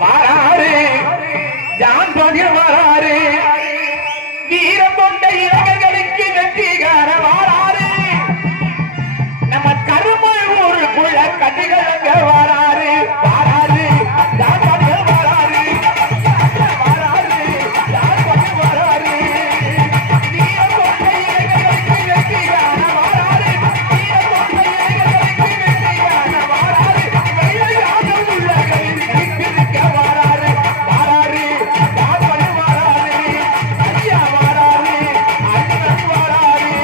வாராரு ஜான் பாண்டியன் வாராரு வீரம் கொண்ட இளைஞர்களுக்கு வெற்றிகார வாராரு நம்ம கருமல் ஊருக்குள்ள கட்டிகள் அங்க வாராரு வாராரு ஜான் பாண்டியன் வாராரு வாராரு ஜான் பாண்டியன் வாராரு வீரம் கொண்ட இளைஞர்களுக்கு வெற்றிகார வாராரு வீரம் கொண்ட இளைஞர்களுக்கு வெற்றிகார வாராரு வெள்ளையாக உள்ளகளில் நிற்க வாராரு வாராரு ஜான் பாண்டியன் வாராரு ஐயா வாராரு அண்ணன் வாராரு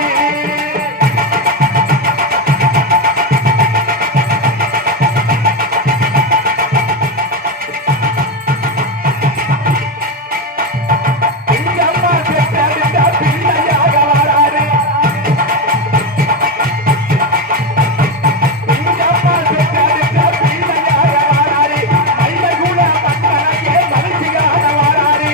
எங்கம்மா பெற்றெடுத்த பிள்ளையாக வாராரு எங்கம்மா பெற்றெடுத்த பிள்ளையாக வாராரு மல்லகுல மக்களையே மகிழ்ச்சியாக வாராரு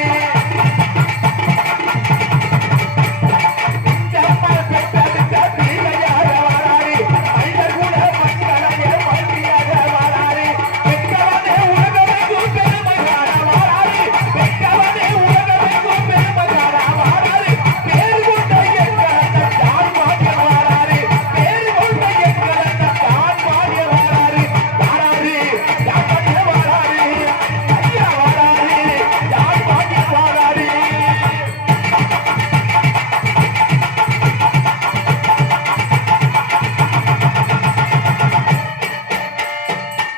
எங்கம்மா பெற்றெடுத்த பிள்ளையாக வாராரு மல்லகுல மக்களையே மகிழ்ச்சியாக வாராரு பெற்றவனே உலகமெங்கும் பெருமையாக வாராரு பெற்றவனே உலகமெங்கும் பெருமையாக வாராரு பேர் கொண்ட எங்கள தான் பாடிய வாராரு பேர் கொண்ட எங்கள தான் பாடிய வாராரு வாராரு ஜான் பாண்டியன் வாராரு ஐயா வாராரு ஜான் பாண்டியன் வாராரு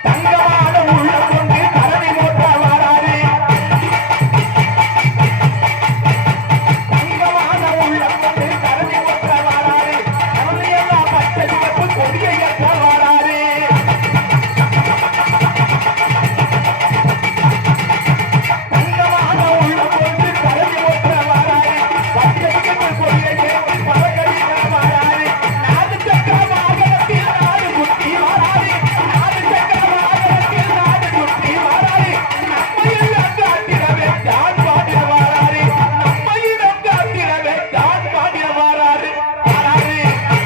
தங்கமான உள்ளம் கொண்டு தரணி போட்ட வாராரு தங்கமான உள்ளம் கொண்டு தரணி போட்ட வாராரு கவலையெல்லாம் பச்சை சிவப்பு கொடியை ஏற்ற வாராரு தங்கமான உள்ளம் கொண்டு தரணி போட்ட வாராரு பச்சை சிவப்பு கொடியை ஏற்றி பறக்கடிக்க வாராரு நாடு சக்கர வாகனத்தில் நாடு குட்டி வாராரு நாடு சக்கர வாகனத்தில் நாடு குட்டி வாராரு நம்மையெல்லாம் காட்டிடவே ஜான் பாண்டியன் வாராரு நம்மையிடம் காட்டிடவே ஜான் பாண்டியன் வாராரு வாராரு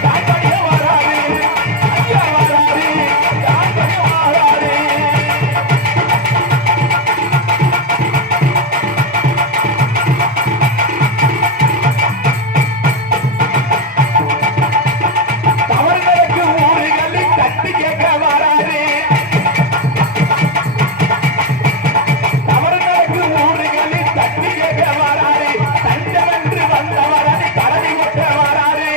ஜான் பாண்டியன் வாராரு ஐயா வாராரு ஜான் பாண்டியன் வாராரு தவறுகளுக்கு ஊறுகளில் தட்டி கேட்க வாராரு தவறுகளுக்கு ஊறுகளில் தட்டி கேட்க வாராரு தஞ்சமென்று வந்தவரனை தரணி கொட்ட வாராரு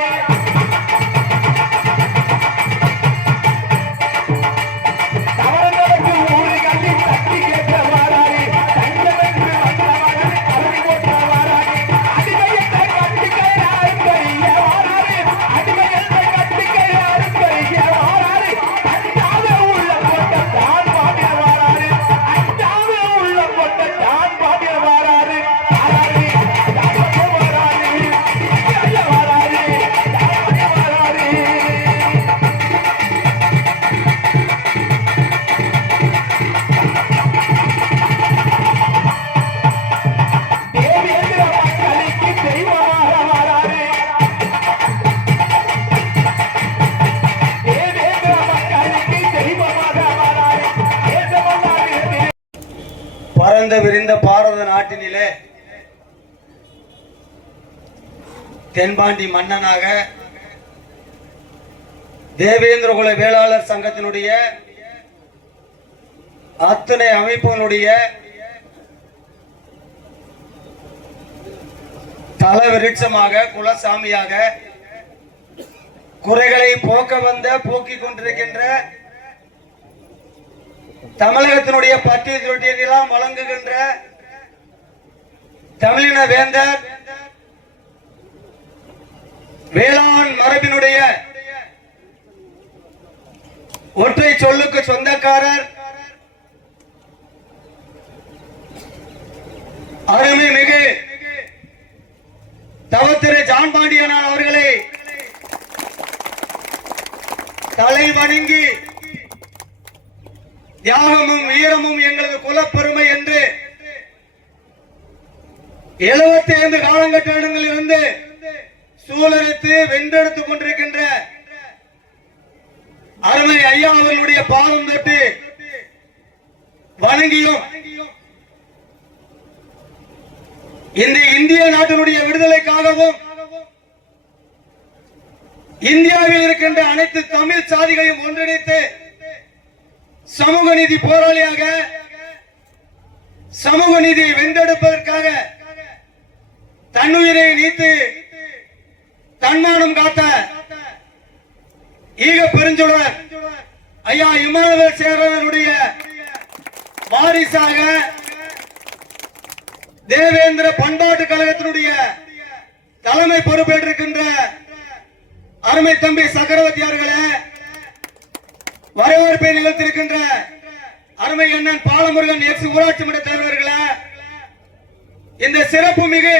தவறுகளுக்கு ஊறுகளில் தட்டி கேட்க வாராரு தஞ்சமென்று வந்தவரனை தரணி கொட்ட வாராரு அடிமையத்தை கட்டிக்கையாரும் பெரிய வாராரு அடிமையத்தை கட்டிக்கையாரும் பெரிய வாராரு அஞ்சாத உள்ளம் கொண்ட ஜான் பாண்டியன் வாராரு அஞ்சாத உள்ளம் கொண்ட ஜான் பாண்டியன் வாராரு வாராரு ஜான் பாண்டியன் வாராரு ஐயா வாராரு ஜான் பாண்டியன் வாராரு தேவேந்திர மக்களுக்கு தெய்வமாக வாராரு தேவேந்திர மக்களுக்கு தெய்வமாக வாராரு தேசமல்லாவிடத்தில் பரந்து விரிந்த பாரத நாட்டினிலே தென்பாண்டி மன்னனாக தேவேந்திர குல வேளாளர் சங்கத்தினுடைய அத்தனை அமைப்புகளுடைய தல விருட்சமாக குலசாமியாக குறைகளை போக்க வந்த போக்கிக் கொண்டிருக்கின்ற தமிழகத்தினுடைய பற்றி தொட்டியெல்லாம் வழங்குகின்ற தமிழின வேந்தர் வேளாண் மரபினுடைய ஒற்றை சொல்லுக்கு சொந்தக்காரர் அருமை மிகு தவத்திரு ஜான் பாண்டியனார் அவர்களை தலை வணங்கி தியாகமும் வீரமும் எங்களது குலப்பெருமை என்று 75 காலகட்டங்களில் இருந்து சூழலித்து வென்றெடுத்துக் கொண்டிருக்கின்ற அருமை ஐயா அவர்களுடைய பாதம் தொட்டு வணங்கியும் இந்த இந்திய நாட்டினுடைய விடுதலைக்காகவும் இந்தியாவில் இருக்கின்ற அனைத்து தமிழ் சாதிகளையும் ஒன்றிணைத்து சமூக நீதி போராளியாக சமூக நீதியை வென்றெடுப்பதற்காக தன்னுயிரை நீத்து தன்மானம் காத்த ஈக பெருஞ்சுடர் ஐயா இமானுவேல் சேகரனுடைய வாரிசாக தேவேந்திர பண்பாட்டு கழகத்தினுடைய தலைமை பொறுப்பேற்றிருக்கின்ற அருமை தம்பி சக்கரவர்த்தி அவர்களே, வரவேற்பை நிகழ்த்திருக்கின்ற அருமை அண்ணன் பாலமுருகன் எக்ஸ் ஊராட்சி மன்ற தலைவர்களே, இந்த சிறப்பு மிகு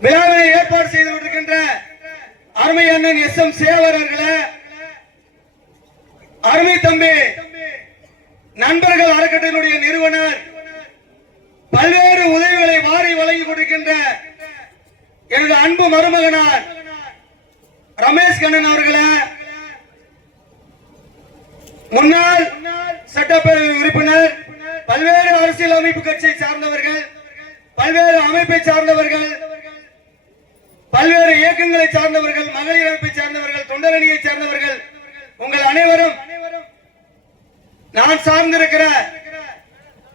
விழாவினை ஏற்பாடு செய்து கொண்டிருக்கின்ற அருமை அண்ணன் எஸ் எம் சேவர் அவர்களே, அருமை தம்பி நண்பர்கள் அறக்கட்டளையினுடைய நிறுவனர், பல்வேறு உதவிகளை வாரி வழங்கி கொண்டிருக்கின்ற எனது அன்பு மருமகனார் ரமேஷ் கண்ணன் அவர்களே, முன்னாள் சட்டப்பேரவை உறுப்பினர், பல்வேறு அரசியல் அமைப்பு கட்சியை சார்ந்தவர்கள், பல்வேறு அமைப்பை சார்ந்தவர்கள், பல்வேறு இயக்கங்களை சார்ந்தவர்கள், மகளிர் அமைப்பை சார்ந்தவர்கள், தொண்டரணியை சார்ந்தவர்கள், உங்கள் அனைவரும் நான் சார்ந்திருக்கிற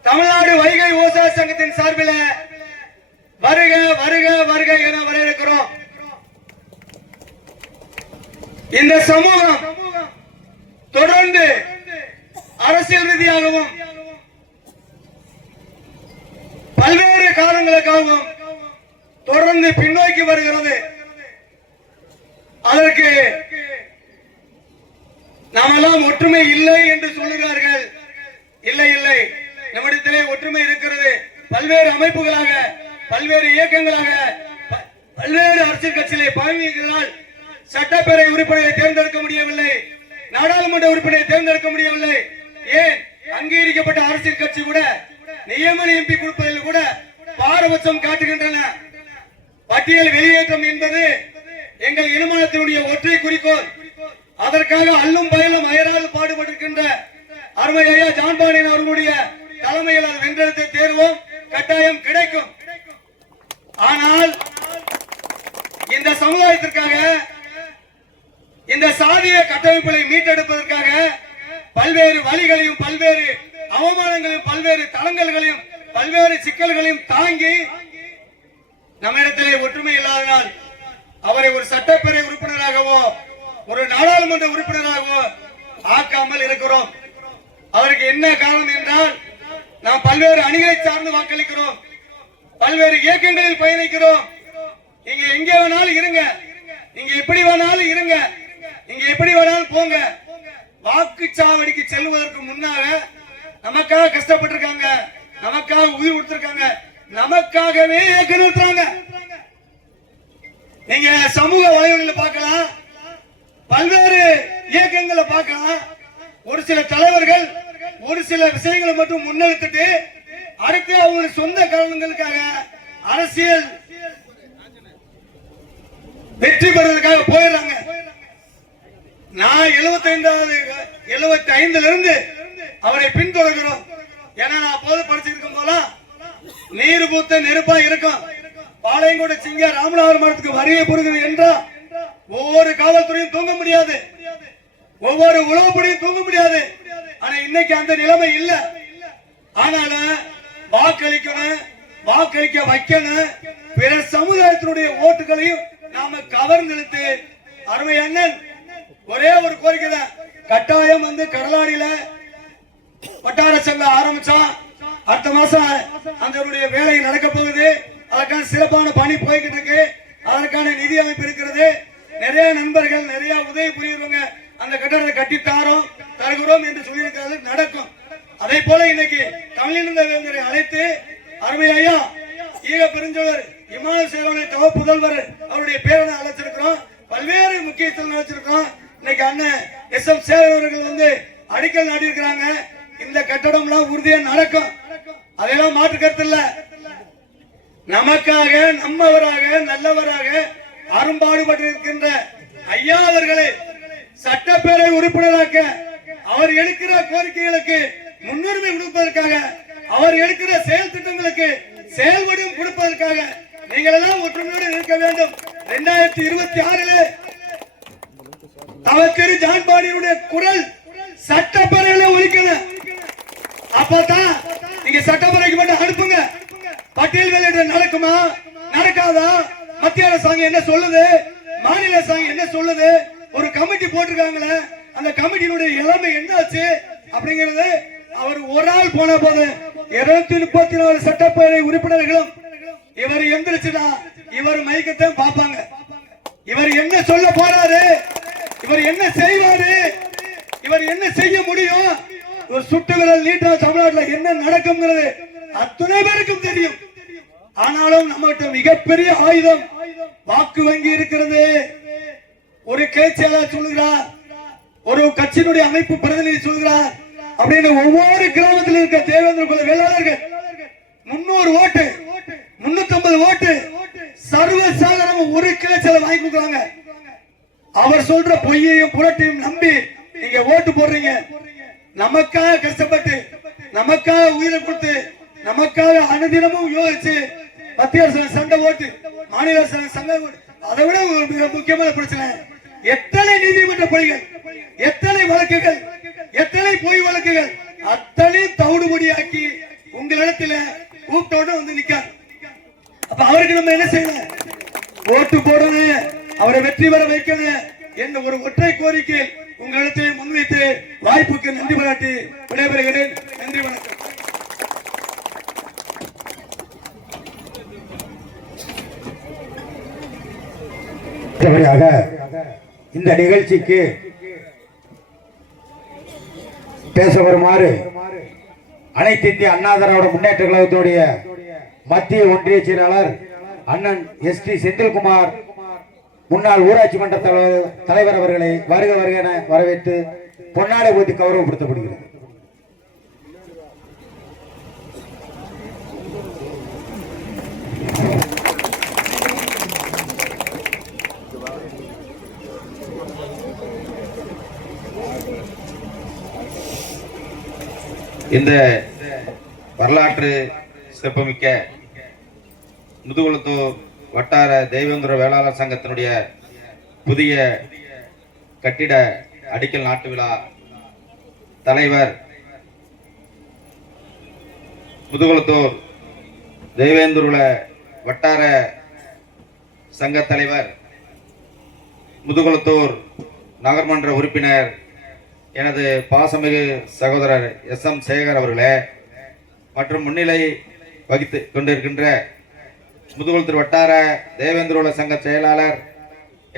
தமிழ்நாடு வைகை விவசாய சங்கத்தின் சார்பில் வருக வருக வருக என வரவேற்கிறோம். இந்த சமூகம் தொடர்ந்து அரசியல் ரீதியாகவும் பல்வேறு காரணங்களுக்காகவும் தொடர்ந்து பின்னோக்கி வருகிறது. அதற்கு நாமெல்லாம் ஒற்றுமை இல்லை என்று சொல்லுகிறார்கள். இல்லை இல்லை, நம்மிடத்திலே ஒற்றுமை இருக்கிறது. பல்வேறு அமைப்புகளாக, பல்வேறு இயக்கங்களாக, பல்வேறு அரசியல் கட்சிகளை பயணிக்கிறதால் சட்டப்பேரவை உறுப்பினரை தேர்ந்தெடுக்க முடியவில்லை, நாடாளுமன்ற உறுப்பினரை தேர்ந்தெடுக்க முடியவில்லை. ஏன் அங்கீகரிக்கப்பட்ட அரசியல் கட்சி கூட நியமன எம்பி கொடுப்பதில் கூட பாரபட்சம் காட்டுகின்றன. பட்டியல் வெளியேற்றம் என்பது எங்கள் இனமானத்தினுடைய ஒற்றை குறிக்கோள். அதற்காக அல்லும் பயிலும் அயராது பாடுபட்டிருக்கின்ற அருமை ஐயா ஜான்பாண்டியன் அவர்களுடைய தலைமையில் அது வென்றெடுத்து தேர்வோம், கட்டாயம் கிடைக்கும். ஆனால் இந்த சமுதாயத்திற்காக, இந்த சாதிய கட்டமைப்புகளை மீட்டெடுப்பதற்காக பல்வேறு வழிகளையும், பல்வேறு அவமானங்களையும், பல்வேறு தளங்களையும், பல்வேறு சிக்கல்களையும் தாங்கி நம்மிடத்திலே ஒற்றுமை இல்லாததால் அவரை ஒரு சட்டப்பேரவை உறுப்பினராகவோ ஒரு நாடாளுமன்ற உறுப்பினராகவோ ஆக்காமல் இருக்கிறோம். அதற்கு என்ன காரணம் என்றால், நாம் பல்வேறு அணிகளை சார்ந்து வாக்களிக்கிறோம், பல்வேறு இயக்கங்களில் பயணிக்கிறோம். நீங்க எங்க வேணாலும் இருங்க, நீங்க எப்படி வேணாலும் இருங்க, நீங்க எப்படி வேணாலும் போங்க. வாக்குச்சாவடிக்கு செல்வதற்கு முன்னாக நமக்காக கஷ்டப்பட்டிருக்காங்க, நமக்காக உயிர் கொடுத்திருக்காங்க, நமக்காகவே இயக்கம் நிறுத்துறாங்க. நீங்க சமூக வலைவலில் பார்க்கலாம், பல்வேறு இயக்கங்களை பார்க்கலாம். ஒரு சில தலைவர்கள் ஒரு சில விஷயங்களை மட்டும் முன்னெடுத்துட்டு அடுத்து அவங்க சொந்த காரணங்களுக்காக அரசியல் வெற்றி பெறுவதற்காக போயிடுறாங்க. நான் 75 இருந்து அவரை பின்தொடர்கிறோம். ஏன்னா நான் அப்போது படிச்சிருக்கும் போல நீர் பூத்த நெருப்பா இருக்கும். பாளையங்கோடு சிங்க ராமநாதபுரம் மாவட்டத்துக்கு வருகை புரிகிறது என்றால் ஒவ்வொரு காவல்துறையும் தூங்க முடியாது, ஒவ்வொரு உளவுப்படியும் தூங்க முடியாது. ஆனா இன்னைக்கு அந்த நிலைமை இல்ல. ஆனாலும் வாக்களிக்கணும், வாக்களிக்க வைக்கணும், பிற சமுதாயத்தினுடைய ஓட்டுகளையும் நாம கவர்ந்தெடுத்து அருமை அண்ணன் ஒரே ஒரு கோரிக்கை தான், கட்டாயம் வந்து கடலாடியில வட்டார சங்கம் ஆரம்பிச்சோம். அடுத்த மாசம் அந்த வேலை நடக்க போகுது. அதற்கான சிறப்பான பணி போய்கிட்டு இருக்கு. அதற்கான நிதி அமைப்பு இருக்கிறது. நிறைய நண்பர்கள், நிறைய உதவி புரியுறவங்க அந்த கட்டடத்தை கட்டி தருகிறோம் என்று சொல்லியிருக்கிறது, நடக்கும். அதே போல இன்னைக்கு தமிழினத்தை அழைத்து அருமை ஐயா ஈக பெருஞ்சோழர் இமானுவேல் சேகரனை தவ புதல்வர் அவருடைய பேரனை அழைச்சிருக்கிறோம். பல்வேறு முக்கியத்துவம் அழைச்சிருக்கிறோம். இன்னைக்கு அண்ணன் எஸ் எம் சேகர் அவர்கள் வந்து அடிக்கல் நாட்டி இருக்கிறாங்க. இந்த கட்டடம் எல்லாம் உறுதியா நடக்கும், அதெல்லாம் மாற்று கருத்து இல்ல. நமக்காக, நம்மவராக, நல்லவராக அரும்பாடுபட்டிருக்கின்ற ஐயா அவர்களை சட்டப்பேரவை உறுப்பினராக்க, அவர் எடுக்கிற கோரிக்கைகளுக்கு முன்னுரிமை கொடுப்பதற்காக, அவர் எடுக்கிற செயல் திட்டங்களுக்கு அப்பதான் நீங்க சட்டமன்றக்கு மட்டும் அனுப்புங்க. பட்டியல் வெளியிட நடக்குமா நடக்காதா? மத்திய அரசாங்கம் என்ன சொல்லுது, மாநில அரசாங்கம் என்ன சொல்லுது, ஒரு கமிட்டி போட்டிருக்காங்களே அந்த கமிட்டியினுடைய இளமை என்னாச்சு அப்படிங்கிறது அவர் ஒரு ஆள் போன போது 234 சட்டப்பேரவை உறுப்பினர்களும் இவர் எந்திரிச்சுனா இவர் மைக்கத்தை பார்ப்பாங்க. இவர் என்ன சொல்ல போறாரு, இவர் என்ன செய்வாரு, இவர் என்ன செய்ய முடியும், ஒரு சுட்டு விரல் நீட்டா தமிழ்நாட்டில் என்ன நடக்கும்ங்கிறது அத்தனை பேருக்கும் தெரியும். ஆனாலும் நம்மகிட்ட மிகப்பெரிய ஆயுதம் வாக்கு வங்கி இருக்கிறது. ஒரு கேட்சியாளர் சொல்லுகிறார், ஒரு கட்சியினுடைய அமைப்பு பிரதிநிதி சொல்கிறார் அப்படின்னு ஒவ்வொரு கிராமத்தில் இருக்க தேவேந்திர குல வேளாளர்கள் 300 ஓட்டு 350 ஓட்டு சர்வ சாதாரண ஒரு கேட்சியாளர் வாங்கி கொடுக்குறாங்க. அவர் சொல்ற பொய்யையும் புரட்டையும் நம்பி நீங்க ஓட்டு போடுறீங்க. நமக்காக கஷ்டப்பட்டு நமக்காக உயிரை கொடுத்து நமக்காக அனுதினமும் யோசிச்சு மத்திய அரசு சண்டை ஓட்டு மாநில அரசு சண்டை ஓட்டு. அதை விட ஒரு மிக முக்கியமான பிரச்சனை, எத்தனை நீதிமன்ற பொய்கள், எத்தனை வழக்குகள், எத்தனை பொய் வழக்குகள் அத்தனை தவிடுபடியாக்கி உங்களிடத்துல கூட்டோட வந்து நிக்காது. அப்ப அவருக்கு நம்ம என்ன செய்யணும், ஓட்டு போடணும், அவரை வெற்றி பெற வைக்கணும் என்ற ஒரு ஒற்றை கோரிக்கை உங்களிடத்தை முன்வைத்து வாய்ப்புக்கு நன்றி பாராட்டி விடைபெறுகிறேன். நன்றி, வணக்கம். இந்த நிகழ்ச்சிக்கு பேச வருமாறு அனைத்து இந்திய அண்ணா திராவிட முன்னேற்ற கழகத்துடைய மத்திய ஒன்றிய செயலாளர் அண்ணன் ST செந்தில்குமார், முன்னாள் ஊராட்சி மன்ற தலைவர் அவர்களை வருக வருக என வரவேற்று பொன்னாடை போட்டி கௌரவப்படுத்தப்படுகிறது. இந்த வரலாற்று சிறப்புமிக்க முதுகுளத்தூர் வட்டார தெய்வேந்திர வேளாளர் சங்கத்தினுடைய புதிய கட்டிட அடிக்கல் நாட்டு விழா தலைவர் முதுகுளத்தூர் தெய்வேந்திர வட்டார சங்க தலைவர் முதுகுளத்தூர் நகர்மன்ற உறுப்பினர் எனது பாசமிகு சகோதரர் SM சேகர் அவர்களே, மற்றும் முன்னிலை வகித்து கொண்டிருக்கின்ற முதுகுளத்தூர் வட்டார தேவேந்திர சங்க செயலாளர்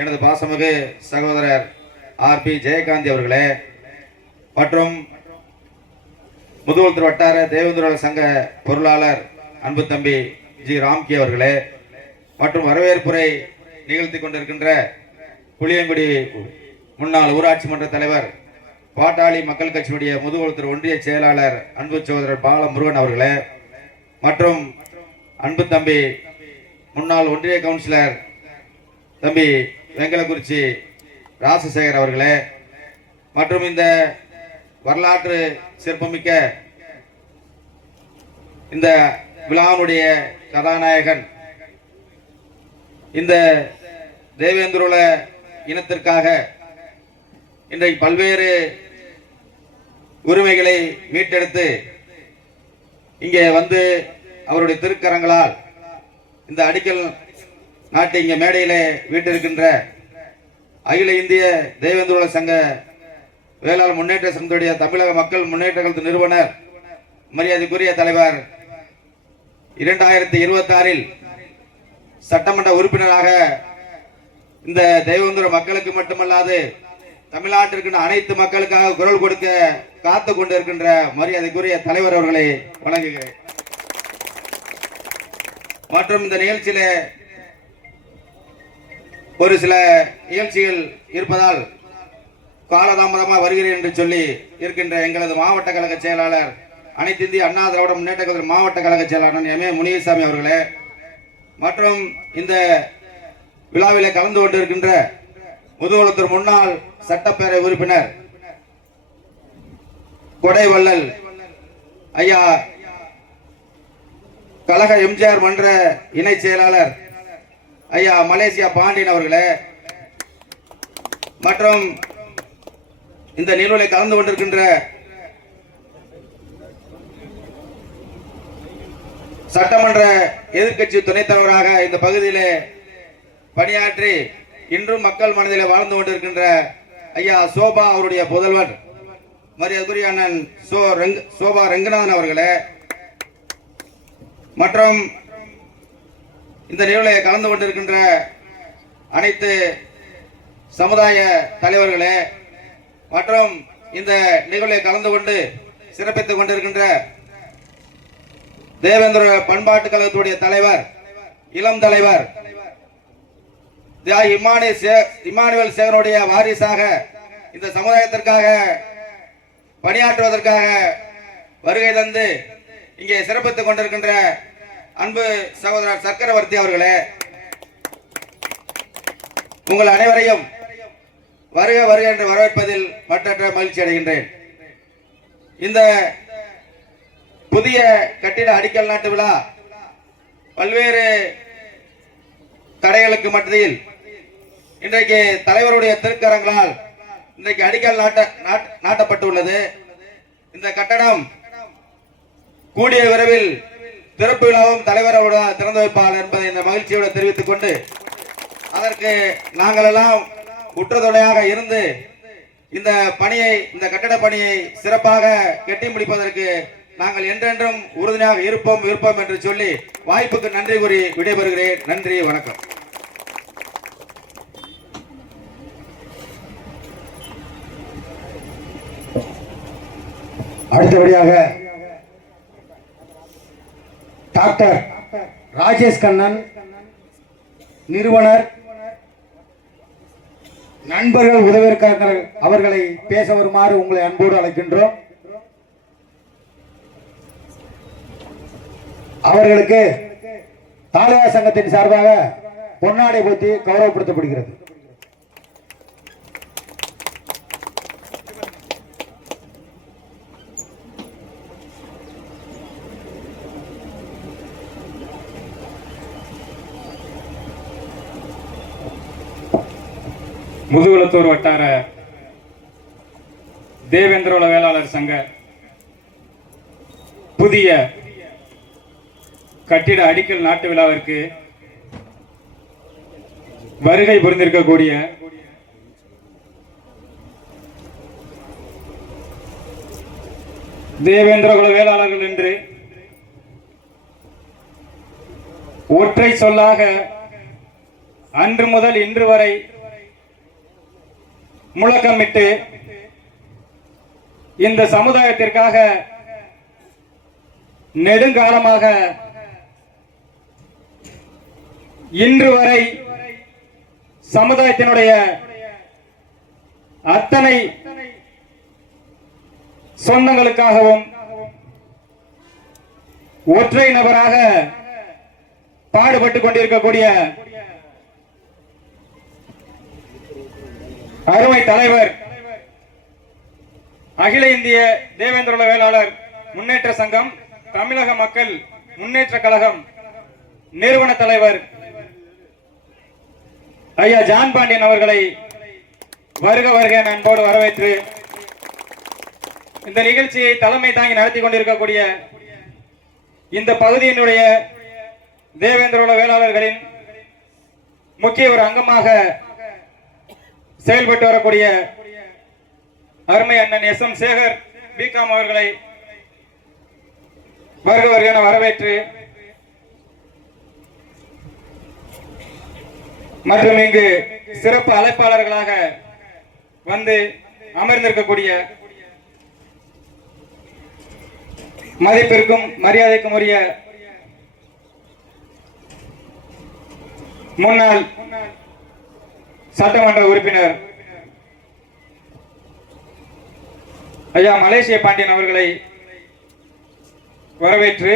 எனது பாசமிகு சகோதரர் RP ஜெயகாந்தி அவர்களே, மற்றும் முதுகுளத்தூர் வட்டார தேவேந்திர சங்க பொருளாளர் அன்பு தம்பி G ராம்கி அவர்களே, மற்றும் வரவேற்புரை நிகழ்த்தி கொண்டிருக்கின்ற புளியங்குடி முன்னாள் ஊராட்சி மன்ற தலைவர் பாட்டாளி மக்கள் கட்சியினுடைய முதுகுளத்தூர் ஒன்றிய செயலாளர் அன்பு சகோதரர் பாலமுருகன் அவர்களே, மற்றும் அன்பு தம்பி முன்னாள் ஒன்றிய கவுன்சிலர் தம்பி வெங்கலக்குறிச்சி ராசசேகர் அவர்களே, மற்றும் இந்த வரலாற்று சிறப்புமிக்க இந்த விழாவுடைய கதாநாயகன், இந்த தேவேந்திர இனத்திற்காக இன்றைக்கு பல்வேறு உரிமைகளை மீட்டெடுத்து இங்கே வந்து அவருடைய திருக்கரங்களால் இந்த அடிக்கல் நாட்டு இங்கே மேடையிலே வீட்டிருக்கின்ற அகில இந்திய தேவேந்திர சங்க வேளாளர் முன்னேற்ற சங்கத்துடைய தமிழக மக்கள் முன்னேற்ற கழக நிறுவனர் மரியாதைக்குரிய தலைவர் 2026 சட்டமன்ற உறுப்பினராக இந்த தேவேந்திர மக்களுக்கு மட்டுமல்லாது தமிழ்நாட்டிற்கு அனைத்து மக்களுக்காக குரல் கொடுக்க காத்து கொண்டிருக்கின்ற மரியாதைக்குரிய தலைவர் அவர்களை வணங்குகிறேன். மற்றும் இந்த நிகழ்ச்சியில ஒரு சில நிகழ்ச்சிகள் இருப்பதால் காலதாமதமாக வருகிறேன் என்று சொல்லி இருக்கின்ற எங்களது மாவட்ட கழக செயலாளர் அனைத்து இந்திய அண்ணா திராவிட முன்னேற்ற கழக மாவட்ட கழக செயலாளர் M.A. முனியசாமி அவர்களே, மற்றும் இந்த விழாவிலே கலந்து கொண்டிருக்கின்ற முதுகுளத்தூர் முன்னாள் சட்டப்பேரவை உறுப்பினர் கொடைவள்ளல் ஐயா கழக எம்ஜிஆர் மன்ற இணை செயலாளர் ஐயா மலேசியா பாண்டியன் அவர்களே, மற்றும் இந்த நிகழ்வில் கலந்து கொண்டிருக்கின்ற சட்டமன்ற எதிர்க்கட்சி துணைத் தலைவராக இந்த பகுதியிலே பணியாற்றி இன்றும் மக்கள் மனதிலே வாழ்ந்து கொண்டிருக்கின்ற ஐயா சோபா அவருடைய புதல்வர் மரியாதைக்குரிய அண்ணன் சோபா ரங்கநாதன் அவர்களே, மற்றும் இந்த நிகழ்வில் கலந்து கொண்டிருக்கின்ற அனைத்து சமுதாய தலைவர்களே, மற்றும் இந்த நிகழ்வில் கலந்து கொண்டு சிறப்பித்துக் கொண்டிருக்கின்ற தேவேந்திர பண்பாட்டு கழகத்துடைய தலைவர், இளம் தலைவர் இமானுவேல் சேகருடைய வாரிசாக இந்த சமுதாயத்திற்காக பணியாற்றுவதற்காக வருகை தந்து இங்கே சிறப்பித்துக் கொண்டிருக்கின்ற அன்பு சகோதரர் சக்கரவர்த்தி அவர்களே, உங்கள் அனைவரையும் வருக வருக என்று வரவேற்பதில் மற்றற்ற மகிழ்ச்சி அடைகின்றேன். இந்த புதிய கட்டிட அடிக்கல் நாட்டு விழா பல்வேறு தடைகளுக்கு மத்தியில் இன்றைக்கு தலைவருடைய திருக்கரங்களால் இன்றைக்கு அடிக்கல் நாட்டப்பட்டுள்ளது. இந்த கட்டடம் கூடிய விரைவில் திறப்பு விழாவும் தலைவரோட திறந்து வைப்பார் என்பதை இந்த மகிழ்ச்சியோடு தெரிவித்துக் கொண்டு, அதற்கு நாங்கள் எல்லாம் உற்றதுணையாக இருந்து இந்த கட்டட பணியை சிறப்பாக கட்டி முடிப்பதற்கு நாங்கள் என்றென்றும் உறுதியாக இருப்போம் என்று சொல்லி வாய்ப்புக்கு நன்றி கூறி விடைபெறுகிறேன். நன்றி, வணக்கம். அடுத்தபடியாக டாக்டர் ராஜேஷ் கண்ணன், நிறுவனர், நண்பர்கள், உதவியாளர்கள் அவர்களை பேச வருமாறு உங்களை அன்போடு அழைக்கின்றோம். அவர்களுக்கு தாலுகா சங்கத்தின் சார்பாக பொன்னாடை போத்தி கௌரவப்படுத்தப்படுகிறது. முதுகுளத்தூர் வட்டார தேவேந்திரோல வேளாளர் சங்க புதிய கட்டிட அடிக்கல் நாட்டு விழாவிற்கு வருகை புரிந்திருக்கக்கூடிய தேவேந்திரகுல வேளாளர்கள் என்று ஒற்றை சொல்லாக அன்று முதல் இன்று வரை முழக்கமிட்டு இந்த சமுதாயத்திற்காக நெடுங்காலமாக இன்று வரை சமுதாயத்தினுடைய அத்தனை சொந்தங்களுக்காகவும் ஒற்றை நபராக பாடுபட்டுக் கொண்டிருக்கக்கூடிய அருமை தலைவர், அகில இந்திய தேவேந்திரோல வேளாளர் முன்னேற்ற சங்கம், தமிழக மக்கள் முன்னேற்ற கழகம் நிறுவன தலைவர் ஐயா ஜான் பாண்டியன் அவர்களை வருக வருக அன்போடு வரவேற்று இந்த நிகழ்ச்சியை தலைமை தாங்கி நடத்தி கொண்டிருக்கக்கூடிய இந்த பகுதியினுடைய தேவேந்திரோல வேளாளர்களின் முக்கிய ஒரு அங்கமாக செயல்பட்டு வரக்கூடிய அருமை அண்ணன் எஸ் எம் சேகர் பிகாம் அவர்களை வருக வருக என வரவேற்று மற்றும் இங்கு சிறப்பு அழைப்பாளர்களாக வந்து அமர்ந்திருக்கக்கூடிய மதிப்பிற்கும் மரியாதைக்கும் உரிய முன்னாள் சட்டமன்ற உறுப்பினர் ஐயா மலேசிய பாண்டியன் அவர்களை வரவேற்று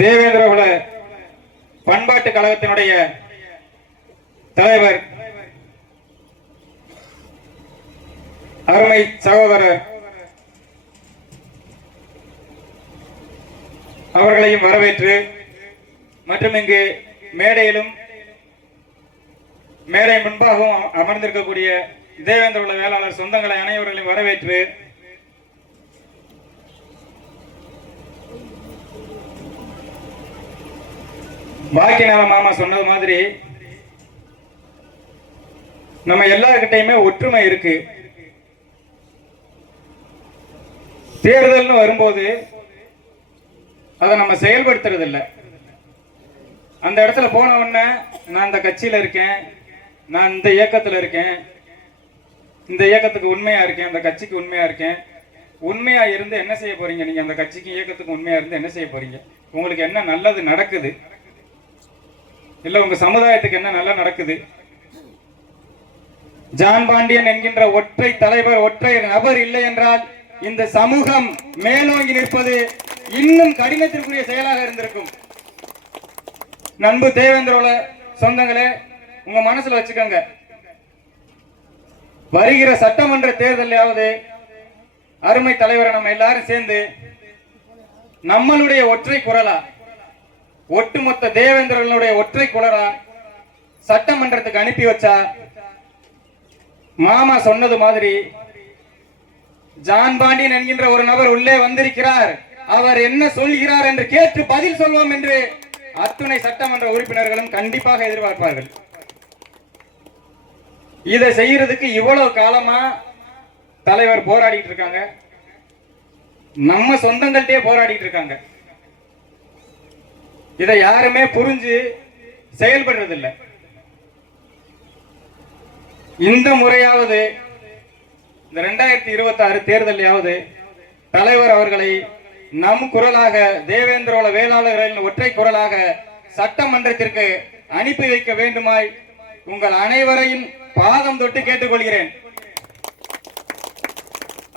தேவேந்திரகுல பண்பாட்டு கழகத்தினுடைய தலைவர் அருமை சகோதரர் அவர்களையும் வரவேற்று மற்றும் இங்கு மேடையிலும் மேடை முன்பாகவும் அமர்ந்திருக்கக்கூடிய தேவேந்திரோல வேளாளர் சொந்தங்களை அனைவர்களையும் வரவேற்று பாக்கியநாத மாமா சொன்னது மாதிரி நம்ம எல்லார்கிட்டையுமே ஒற்றுமை இருக்கு. தேர்தல்னு வரும்போது அதை நம்ம செயல்படுத்துறது இல்லை. அந்த இடத்துல போன உடனே நான் இந்த கட்சியில இருக்கேன், நான் இந்த இயக்கத்துல இருக்கேன், இந்த இயக்கத்துக்கு உண்மையா இருக்கேன், அந்த கட்சிக்கு உண்மையா இருக்கேன். உண்மையா இருந்து என்ன செய்ய போறீங்க? நீங்க அந்த கட்சிக்கு இயக்கத்துக்கு உண்மையா இருந்து என்ன செய்ய போறீங்க? உங்களுக்கு என்ன நல்லது நடக்குது? இல்ல உங்க சமுதாயத்துக்கு என்ன நல்லா நடக்குது? ஜான் பாண்டியன் என்கின்ற ஒற்றை தலைவர், ஒற்றை நபர் இல்லை என்றால் இந்த சமூகம் மேலோங்கி நிற்பது இன்னும் கடினத்திற்குரிய செயலாக இருந்திருக்கும். நண்பு தேவேந்திரோட சொந்தங்களே, உங்க மனசுல வச்சுக்கோங்க, வருகிற சட்டமன்ற தேர்தலையாவது அருமை தலைவரை நம்ம எல்லாரும் சேர்ந்து நம்மளுடைய ஒற்றை குரலா, ஒட்டுமொத்த தேவேந்திரர்களுடைய ஒற்றை குரலா சட்டமன்றத்துக்கு அனுப்பி வச்சா, மாமா சொன்னது மாதிரி ஜான் பாண்டியன் என்கின்ற ஒரு நபர் உள்ளே வந்திருக்கிறார், அவர் என்ன சொல்கிறார் என்று கேட்டு பதில் சொல்வோம் என்று அத்துணை சட்டமன்ற உறுப்பினர்களும் கண்டிப்பாக எதிர்பார்ப்பார்கள். இதை செய்யறதுக்கு இவ்வளவு காலமா தலைவர் போராடிட்டு இருக்காங்க, நம்ம சொந்தங்கள்டே போராடிட்டு இருக்காங்க. இதை யாருமே புரிஞ்சு செயல்படுறது இல்லை. இந்த முறையாவது இந்த 2026 தேர்தலையாவது தலைவர் அவர்களை நம் குரலாக, தேவேந்திரோல வேளாளர்களின் ஒற்றை குரலாக சட்டமன்றத்திற்கு அனுப்பி வைக்க வேண்டுமாய் உங்கள் அனைவரையும் பாதம் தொட்டு கேட்டுக்கொள்கிறேன்.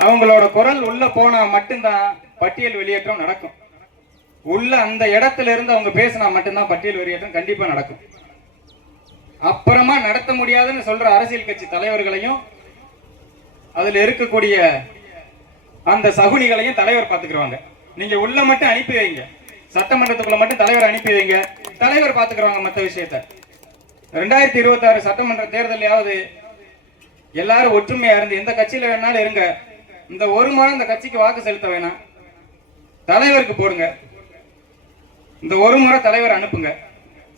அவங்களோட குரல் உள்ள போனா மட்டும்தான் பட்டியல் வெளியேற்றம் நடக்கும். உள்ள அந்த இடத்துல இருந்து அவங்க பேசினா மட்டும்தான் பட்டியல் வெளியேற்றம் கண்டிப்பா நடக்கும். அப்புறமா நடத்த முடியாதுன்னு சொல்ற அரசியல் கட்சி தலைவர்களையும் அதுல இருக்கக்கூடிய அந்த சகுனிகளையும் தலைவர் பாத்துக்குவாங்க. நீங்க உள்ள மட்டும் அனுப்பி வைங்க, சட்டமன்றத்துக்குள்ள மட்டும் தலைவர் அனுப்பி வைங்க, தலைவர் பாத்துக்குவாங்க மற்ற விஷயத்த. 2026 சட்டமன்ற தேர்தலையாவது எல்லாரும் ஒற்றுமையா இருந்து எந்த கட்சியில வேணாலும் இருங்க, இந்த ஒரு முறை இந்த கட்சிக்கு வாக்கு செலுத்த வேணாம், தலைவருக்கு போடுங்க. இந்த ஒரு முறை தலைவர் அனுப்புங்க,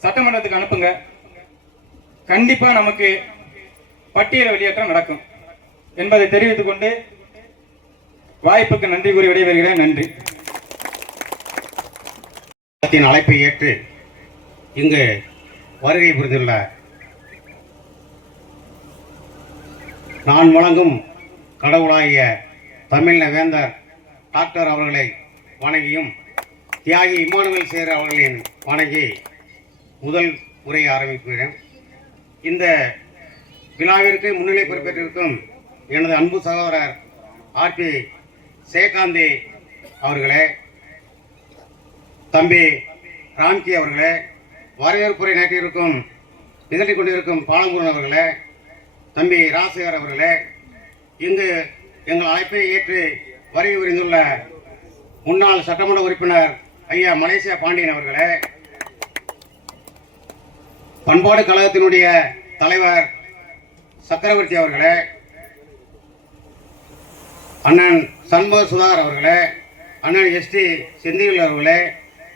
சட்டமன்றத்துக்கு அனுப்புங்க. கண்டிப்பா நமக்கு பட்டியல் வெளியேற்றம் நடக்கும் என்பதை தெரிவித்துக் கொண்டு வாய்ப்புக்கு நன்றி கூறி விடைபெறுகிறேன். நன்றி. அழைப்பை ஏற்று இங்கு வருகை புரிந்துள்ள நான் வழங்கும் கடவுளாகிய தமிழ வேந்தர் டாக்டர் அவர்களை வணங்கியும் தியாகி இம்மானுவேல் சேர் அவர்களின் வணங்கி முதல் உரையை ஆரம்பிக்கிறேன். இந்த விழாவிற்கு முன்னிலை பொறுப்பேற்றிருக்கும் எனது அன்பு சகோதரர் ஆர்பி சேகாந்தி அவர்களே, தம்பி ராம்கி அவர்களே, வரவேற்புரை நாட்டியிருக்கும் நிகழ்த்தி கொண்டிருக்கும் பாலமுருகன் அவர்களே, தம்பி ராசகர் அவர்களே, இங்கு எங்கள் அழைப்பை ஏற்று வருகை புரிந்துள்ள முன்னாள் சட்டமன்ற உறுப்பினர் ஐயா மலேசியா பாண்டியன் அவர்களே, பண்பாடு கழகத்தினுடைய தலைவர் சக்கரவர்த்தி அவர்களே, அண்ணன் சண்முக சுதாகர் அவர்களே, அண்ணன் எஸ்டி செந்தில் அவர்களே,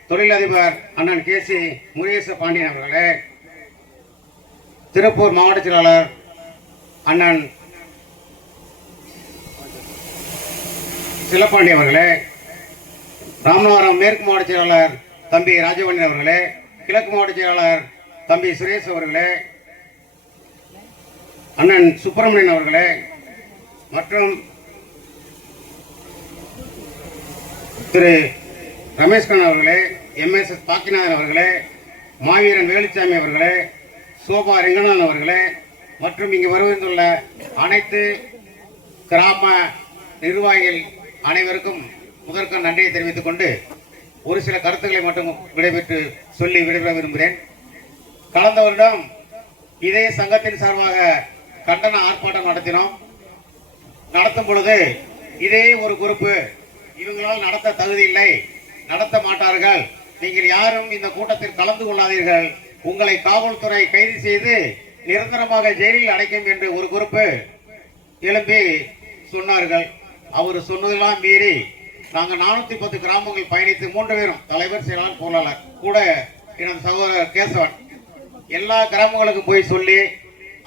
தொழிலதிபர் அண்ணன் கேசி முருகேச பாண்டியன் அவர்களே, திருப்பூர் மாவட்ட செயலாளர் அண்ணன் சிலப்பாண்டி அவர்களே, ராமநாதபுரம் மேற்கு மாவட்ட செயலாளர் தம்பி ராஜவண்ணன் அவர்களே, கிழக்கு மாவட்ட செயலாளர் தம்பி சுரேஷ் அவர்களே, அண்ணன் சுப்பிரமணியன் அவர்களே, மற்றும் திரு ரமேஷ்கன் அவர்களே, எம்எஸ்எஸ் பாக்கிநாதன் அவர்களே, மாவீரன் வேலுச்சாமி அவர்களே, சோபா ரெங்கநாதன் அவர்களே, மற்றும் இங்கு வருகின்றுள்ள அனைத்து கிராம நிர்வாகிகள் அனைவருக்கும் முதற்க நன்றியை தெரிவித்துக் கொண்டு ஒரு சில கருத்துக்களை மட்டும் விடைபெற்று சொல்லி விடைபெற விரும்புகிறேன். கடந்த வருடம் இதே சங்கத்தின் சார்பாக கண்டன ஆர்ப்பாட்டம் நடத்தினோம். நடத்தும் பொழுது இதே ஒரு குறிப்பு, இவங்களால் நடத்த தகுதி இல்லை, நடத்த மாட்டார்கள், நீங்கள் யாரும் இந்த கூட்டத்தில் கலந்து கொள்ளாதீர்கள், உங்களை காவல்துறை கைது செய்து நிரந்தரமாக ஜெயிலில் அடைக்கும் என்று ஒரு குறிப்பு எழுப்பி சொன்னார்கள். அவர் சொன்னதெல்லாம் மீறி நாங்கள் 410 கிராமங்கள் பயணித்து 3 பேரும் தலைவர் செயலாளர் பொருளாளர் கூட எனது சகோதரர் கேசவன் எல்லா கிராமங்களுக்கும் போய் சொல்லி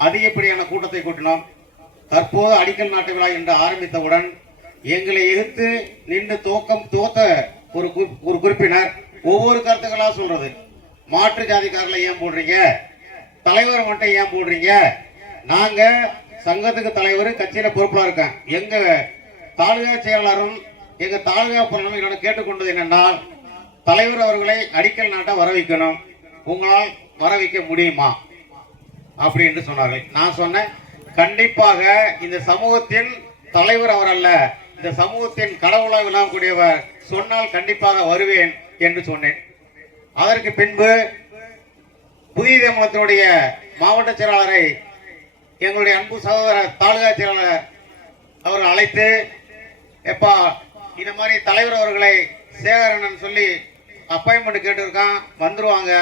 அதிகப்படியான கூட்டத்தை கூட்டினோம். தற்போது அடிக்கல் நாட்டு விழா என்று ஆரம்பித்தவுடன் எங்களை எதிர்த்து நின்று தோத்த ஒரு குறிப்பினர் ஒவ்வொரு கருத்துக்களா சொல்றது. மாற்று ஜாதிக்காரர்களை ஏன் போடுறீங்க, தலைவர் மட்டும் ஏன் போடுறீங்க, நாங்க சங்கத்துக்கு தலைவர் கட்சியில பொறுப்பா இருக்கேன், எங்க தாலுகா செயலாளரும் எங்க தாலுகா பொருளும் என்னோட கேட்டுக்கொண்டது என்னென்னால் தலைவர் அவர்களை அடிக்கல் நாட்டை வர வைக்கணும், உங்களால் வர வைக்க முடியுமா அப்படி என்று சொன்னார்கள். நான் சொன்னேன், கண்டிப்பாக இந்த சமூகத்தின் தலைவர் அவர் அல்ல, இந்த சமூகத்தின் கடவுளாக விளங்கக்கூடியவர், சொன்னால் கண்டிப்பாக வருவேன் என்று சொன்னேன். அதற்கு பின்பு புதிய தேமலத்தினுடைய மாவட்ட செயலாளரை எங்களுடைய அன்பு சகோதரர் தாலுகா செயலாளர் அவர்கள் அழைத்து, எப்பா இந்த மாதிரி தலைவர் அவர்களை சேகரன் சொல்லி அப்பாயின்மெண்ட் கேட்டிருக்கான், வந்துருவாங்க,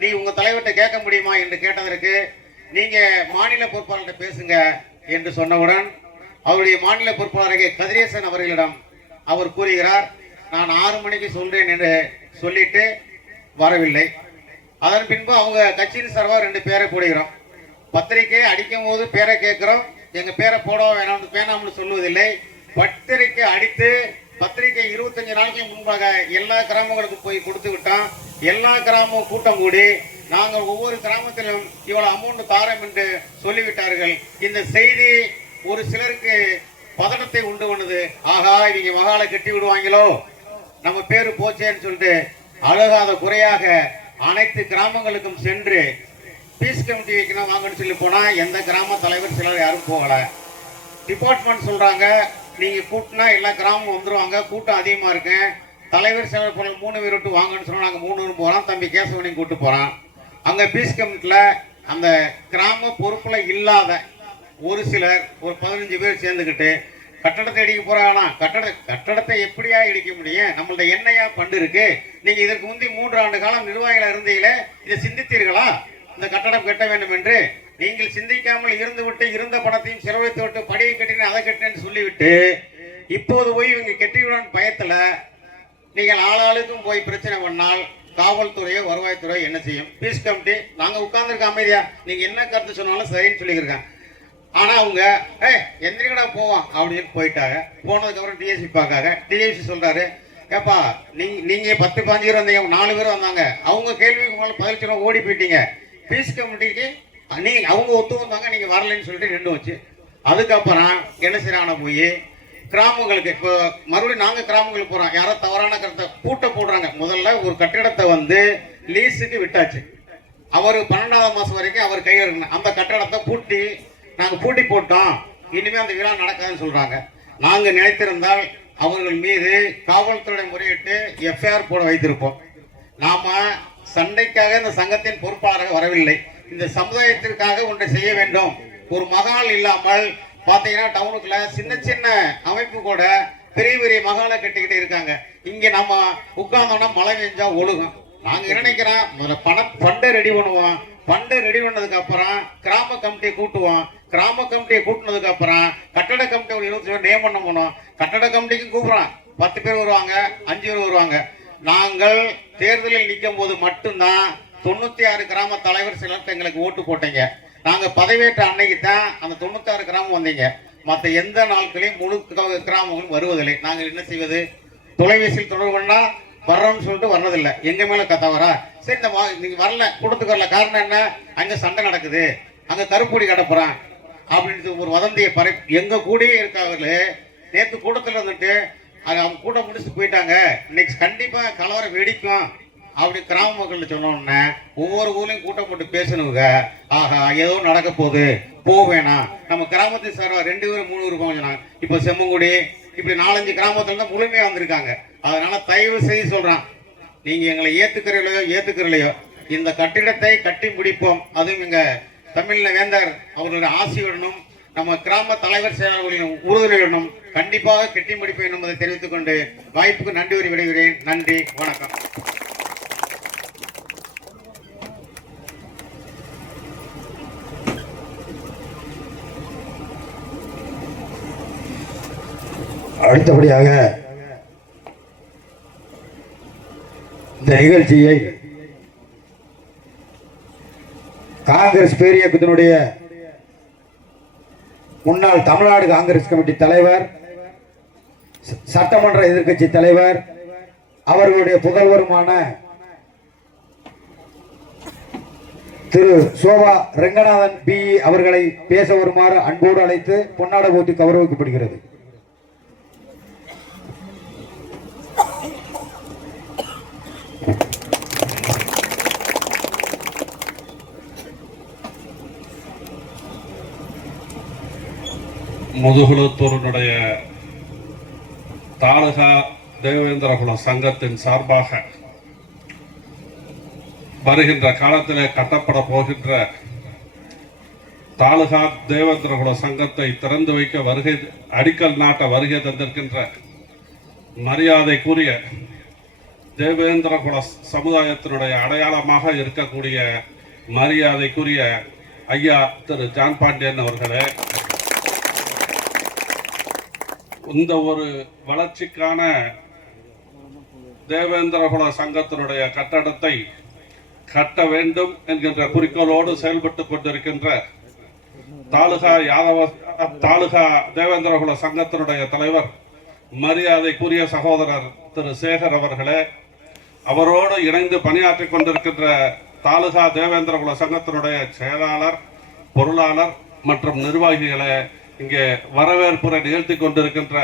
நீ உங்க தலைவர்கிட்ட கேட்க முடியுமா என்று கேட்டதற்கு, நீங்க மாநில பொறுப்பாளர்கிட்ட பேசுங்க என்று சொன்னவுடன் அவருடைய மாநில பொறுப்பாளர் கதிரேசன் அவர்களிடம் அவர் கூறுகிறார், நான் 6 மணிக்கு சொல்றேன் என்று சொல்லிட்டு வரவில்லை. அதன் பின்பு அவங்க கட்சியின் சார்பாக 2 பேரை போடுகிறோம். பத்திரிகை அடிக்கும் போது பேரை கேட்கிறோம், எங்க பேரை போட வேணாம் வேணாம்னு சொல்லுவதில்லை. பத்திரிகை அடித்து பத்திரிகை 25 நாளைக்கு முன்பாக எல்லா கிராமங்களுக்கும் போய் கொடுத்து விட்டோம். எல்லா கிராமமும் கூட்டம் கூடி நாங்கள் ஒவ்வொரு கிராமத்திலும் இவ்வளவு அமௌண்ட் தாரம் என்று சொல்லிவிட்டார்கள். இந்த செய்தி ஒரு சிலருக்கு பதட்டத்தை உண்டு பண்ணுது. ஆகா, இவங்க மகாலை கட்டி விடுவாங்களோ, நம்ம பேரு போச்சேன்னு சொல்லிட்டு அழகாத குறையாக அனைத்து கிராமங்களுக்கும் சென்று பீஸ் கமிட்டி வைக்கணும் வாங்கன்னு சொல்லி போனா எந்த கிராம தலைவர் சிலர் யாரும் போகல. டிபார்ட்மெண்ட் சொல்றாங்க, நீங்க கூட்டினா எல்லா கிராமமும் வந்துருவாங்க, கூட்டம் அதிகமா இருக்கு, தலைவர் சிலர் போல 3 பேர் விட்டு வாங்கன்னு சொன்னா நாங்க 3 பேரும் போறோம், தம்பி கேசவனையும் கூட்டு போறோம். அங்க பீஸ் கமிட்டில அந்த கிராம பொறுப்புல இல்லாத ஒரு சிலர் ஒரு 15 பேர் சேர்ந்துக்கிட்டு கட்டடத்தை இடிக்க போறாங்கன்னா கட்டடத்தை எப்படியா இடிக்க முடியும், நம்மள்ட்ட என்னையா பண்டு இருக்கு, நீங்க இதற்கு முந்தி 3 ஆண்டு காலம் நிர்வாகிகளா இருந்தீங்களே, இதை சிந்தித்தீர்களா, இந்த கட்டடம் கட்ட வேண்டும் என்று நீங்கள் சிந்திக்காமல் இருந்து விட்டு இருந்த பணத்தையும் செலவழித்து விட்டு படியை கட்டினேன் அதை கட்டினேன்னு சொல்லிவிட்டு இப்போது போய் இவங்க கெட்டிவிடான்னு பயத்துல நீங்கள் ஆளாளுக்கும் போய் பிரச்சனை பண்ணால் காவல்துறையோ வருவாய்த்துறையோ என்ன செய்யும்? பீஸ் கமிட்டி நாங்க உட்கார்ந்துருக்க அமைதியா, நீங்க என்ன கருத்து சொன்னாலும் சரின்னு சொல்லியிருக்காங்க. ஆனா அவங்க எந்திரிக்கடா போவான் அப்படின்னு போயிட்டாங்க. போனதுக்கு அப்புறம் டிஎஸ்பி பார்க்காங்க. டிஎஸ்பி சொல்றாரு, ஏப்பா நீங்க 10-15 பேர் வந்தீங்க, 4 பேர் வந்தாங்க, அவங்க கேள்விக்கு மேல பதில் சொல்ல ஓடி போயிட்டீங்க, பீஸ் கமிட்டிக்கு நீங்க அவங்க ஒத்து வந்தாங்க, நீங்க வரலன்னு சொல்லிட்டு 2 வச்சு அதுக்கப்புறம் என்ன செய்யறாங்க, போய் கிராமங்களுக்கு இப்போ மறுபடியும் நாங்க கிராமங்களுக்கு போறோம், யாரோ தவறான கருத்தை பூட்ட போடுறாங்க. முதல்ல ஒரு கட்டிடத்தை வந்து லீஸுக்கு விட்டாச்சு, அவர் 12ஆம் மாசம் வரைக்கும் அவர் கையில் இருக்கணும். அந்த கட்டடத்தை நாங்க பூட்டி போட்டோம், இனிமே அந்த விழா நடக்காதுன்னு சொல்றாங்க. நாங்க நினைத்திருந்தால் அவர்கள் மீது காவல்துறை முறையிட்டு எஃப்ஐஆர் போட வைத்திருப்போம். நாம சண்டைக்காக இந்த சங்கத்தின் பொறுப்பாளராக வரவில்லை, இந்த சமுதாயத்திற்காக ஒன்றை செய்ய வேண்டும். ஒரு மகால் இல்லாமல் பாத்தீங்கன்னா டவுனுக்குள்ள சின்ன சின்ன அமைப்பு கூட பெரிய பெரிய மகாலை கட்டிக்கிட்டு இருக்காங்க. இங்க நம்ம உட்கார்ந்தோம்னா மழை பெஞ்சா ஒழுகும். நாங்க என்ன நினைக்கிறோம், முதல்ல ஃபண்டை ரெடி பண்ணுவோம், ஃபண்டை ரெடி பண்ணதுக்கு அப்புறம் கிராம கமிட்டியை கூட்டுவோம், கிராம கமிட்டியை கூட்டினதுக்கு அப்புறம் கட்டட கமிட்டி ஒரு 20 பேர் நியமனம் பண்ணுவோம். கட்டட கமிட்டிக்கும் கூப்பிடுறோம், 10 பேர் வருவாங்க, 5 பேர் வருவாங்க. நாங்கள் தேர்தலில் நிற்கும் போது மட்டும்தான் 96 கிராம தலைவர் சிலர் எங்களுக்கு ஓட்டு போட்டீங்க. நாங்க பதவியேற்ற அன்னைக்கு தான் அந்த 96 கிராமம் வந்தீங்க. மற்ற எந்த நாட்களையும் முழு கிராமங்களும் வருவதில்லை. நாங்கள் என்ன செய்வது, தொலைபேசியில் தொடர்பு பண்ணா வர்றோம்னு சொல்லிட்டு வர்றதில்லை. எங்க மேல கத்தவரா, சரி நீங்க வரல, கூட்டத்துக்கு வரல, காரணம் என்ன, அங்க சண்டை நடக்குது, அங்க கருப்பொடி கடப்புறான் அப்படின்னு ஒரு வதந்தியை எங்க கூடயே இருக்காங்களே. நேற்று கூட்டத்தில் இருந்துட்டு அவங்க கூட்டம் முடிச்சுட்டு போயிட்டாங்க, இன்னைக்கு கண்டிப்பா கலவரம் வெடிக்கும் அப்படி கிராம மக்கள் சொன்னோன்னே ஒவ்வொரு ஊர்லயும் கூட்டம் போட்டு பேசணுங்க. ஆஹா, ஏதோ நடக்க போகுது, போவேணாம், நம்ம கிராமத்தின் சார்பா 2 பேர் 3 பேர் போங்க. இப்ப செம்மங்குடி இப்படி 4-5 கிராமத்துல தான் முழுமையா வந்திருக்காங்க. அதனால தயவு செய்து சொல்றான், நீங்க எங்களை ஏத்துக்கிறலையோ இந்த கட்டிடத்தை கட்டி முடிப்போம். அதுவும் எங்க தமிழ்ல வேந்தர் அவர்களுடைய ஆசியுடனும் நம்ம கிராம தலைவர் செயலாளர்களின் உறுதுணையுடனும் கண்டிப்பாக கட்டி முடிப்போம் என்பதை தெரிவித்துக் கொண்டு வாய்ப்புக்கு நன்றி கூறி விடைகிறேன். நன்றி, வணக்கம். அடுத்தபடியாக இந்த நிகழ்ச்சியை காங்கிரஸ் பேரியக்கத்தினுடைய முன்னாள் தமிழ்நாடு காங்கிரஸ் கமிட்டி தலைவர், சட்டமன்ற எதிர்க்கட்சி தலைவர், அவர்களுடைய புதல்வருமான திரு சோபா ரெங்கநாதன் பிஇ அவர்களை பேச வருமாறு அன்போடு அழைத்து பொன்னாடை போட்டி கௌரவிக்கப்படுகிறது. முதுகுளத்தூரினுடைய தாலுகா தேவேந்திரகுல சங்கத்தின் சார்பாக வருகின்ற காலத்திலே கட்டப்பட போகின்ற தாலுகா தேவேந்திரகுல சங்கத்தை திறந்து வைக்க வருகை அடிக்கல் நாட்ட வருகை தந்திருக்கின்ற மரியாதைக்குரிய தேவேந்திரகுல சமுதாயத்தினுடைய அடையாளமாக இருக்கக்கூடிய மரியாதைக்குரிய ஐயா திரு ஜான் பாண்டியன் அவர்களே, இந்த ஒரு வளர்ச்சிக்கான தேவேந்திரகுல சங்கத்தினுடைய கட்டடத்தை கட்ட வேண்டும் என்கின்ற குறிக்கோளோடு செயல்பட்டு கொண்டிருக்கின்ற தாலுகா தேவேந்திரகுல சங்கத்தினுடைய தலைவர் மரியாதைக்குரிய சகோதரர் திரு சேகர் அவர்களே, அவரோடு இணைந்து பணியாற்றி கொண்டிருக்கின்ற தாலுகா தேவேந்திரகுல சங்கத்தினுடைய செயலாளர், பொருளாளர் மற்றும் நிர்வாகிகளே, இங்கே வரவேற்புரை நிகழ்த்தி கொண்டிருக்கின்ற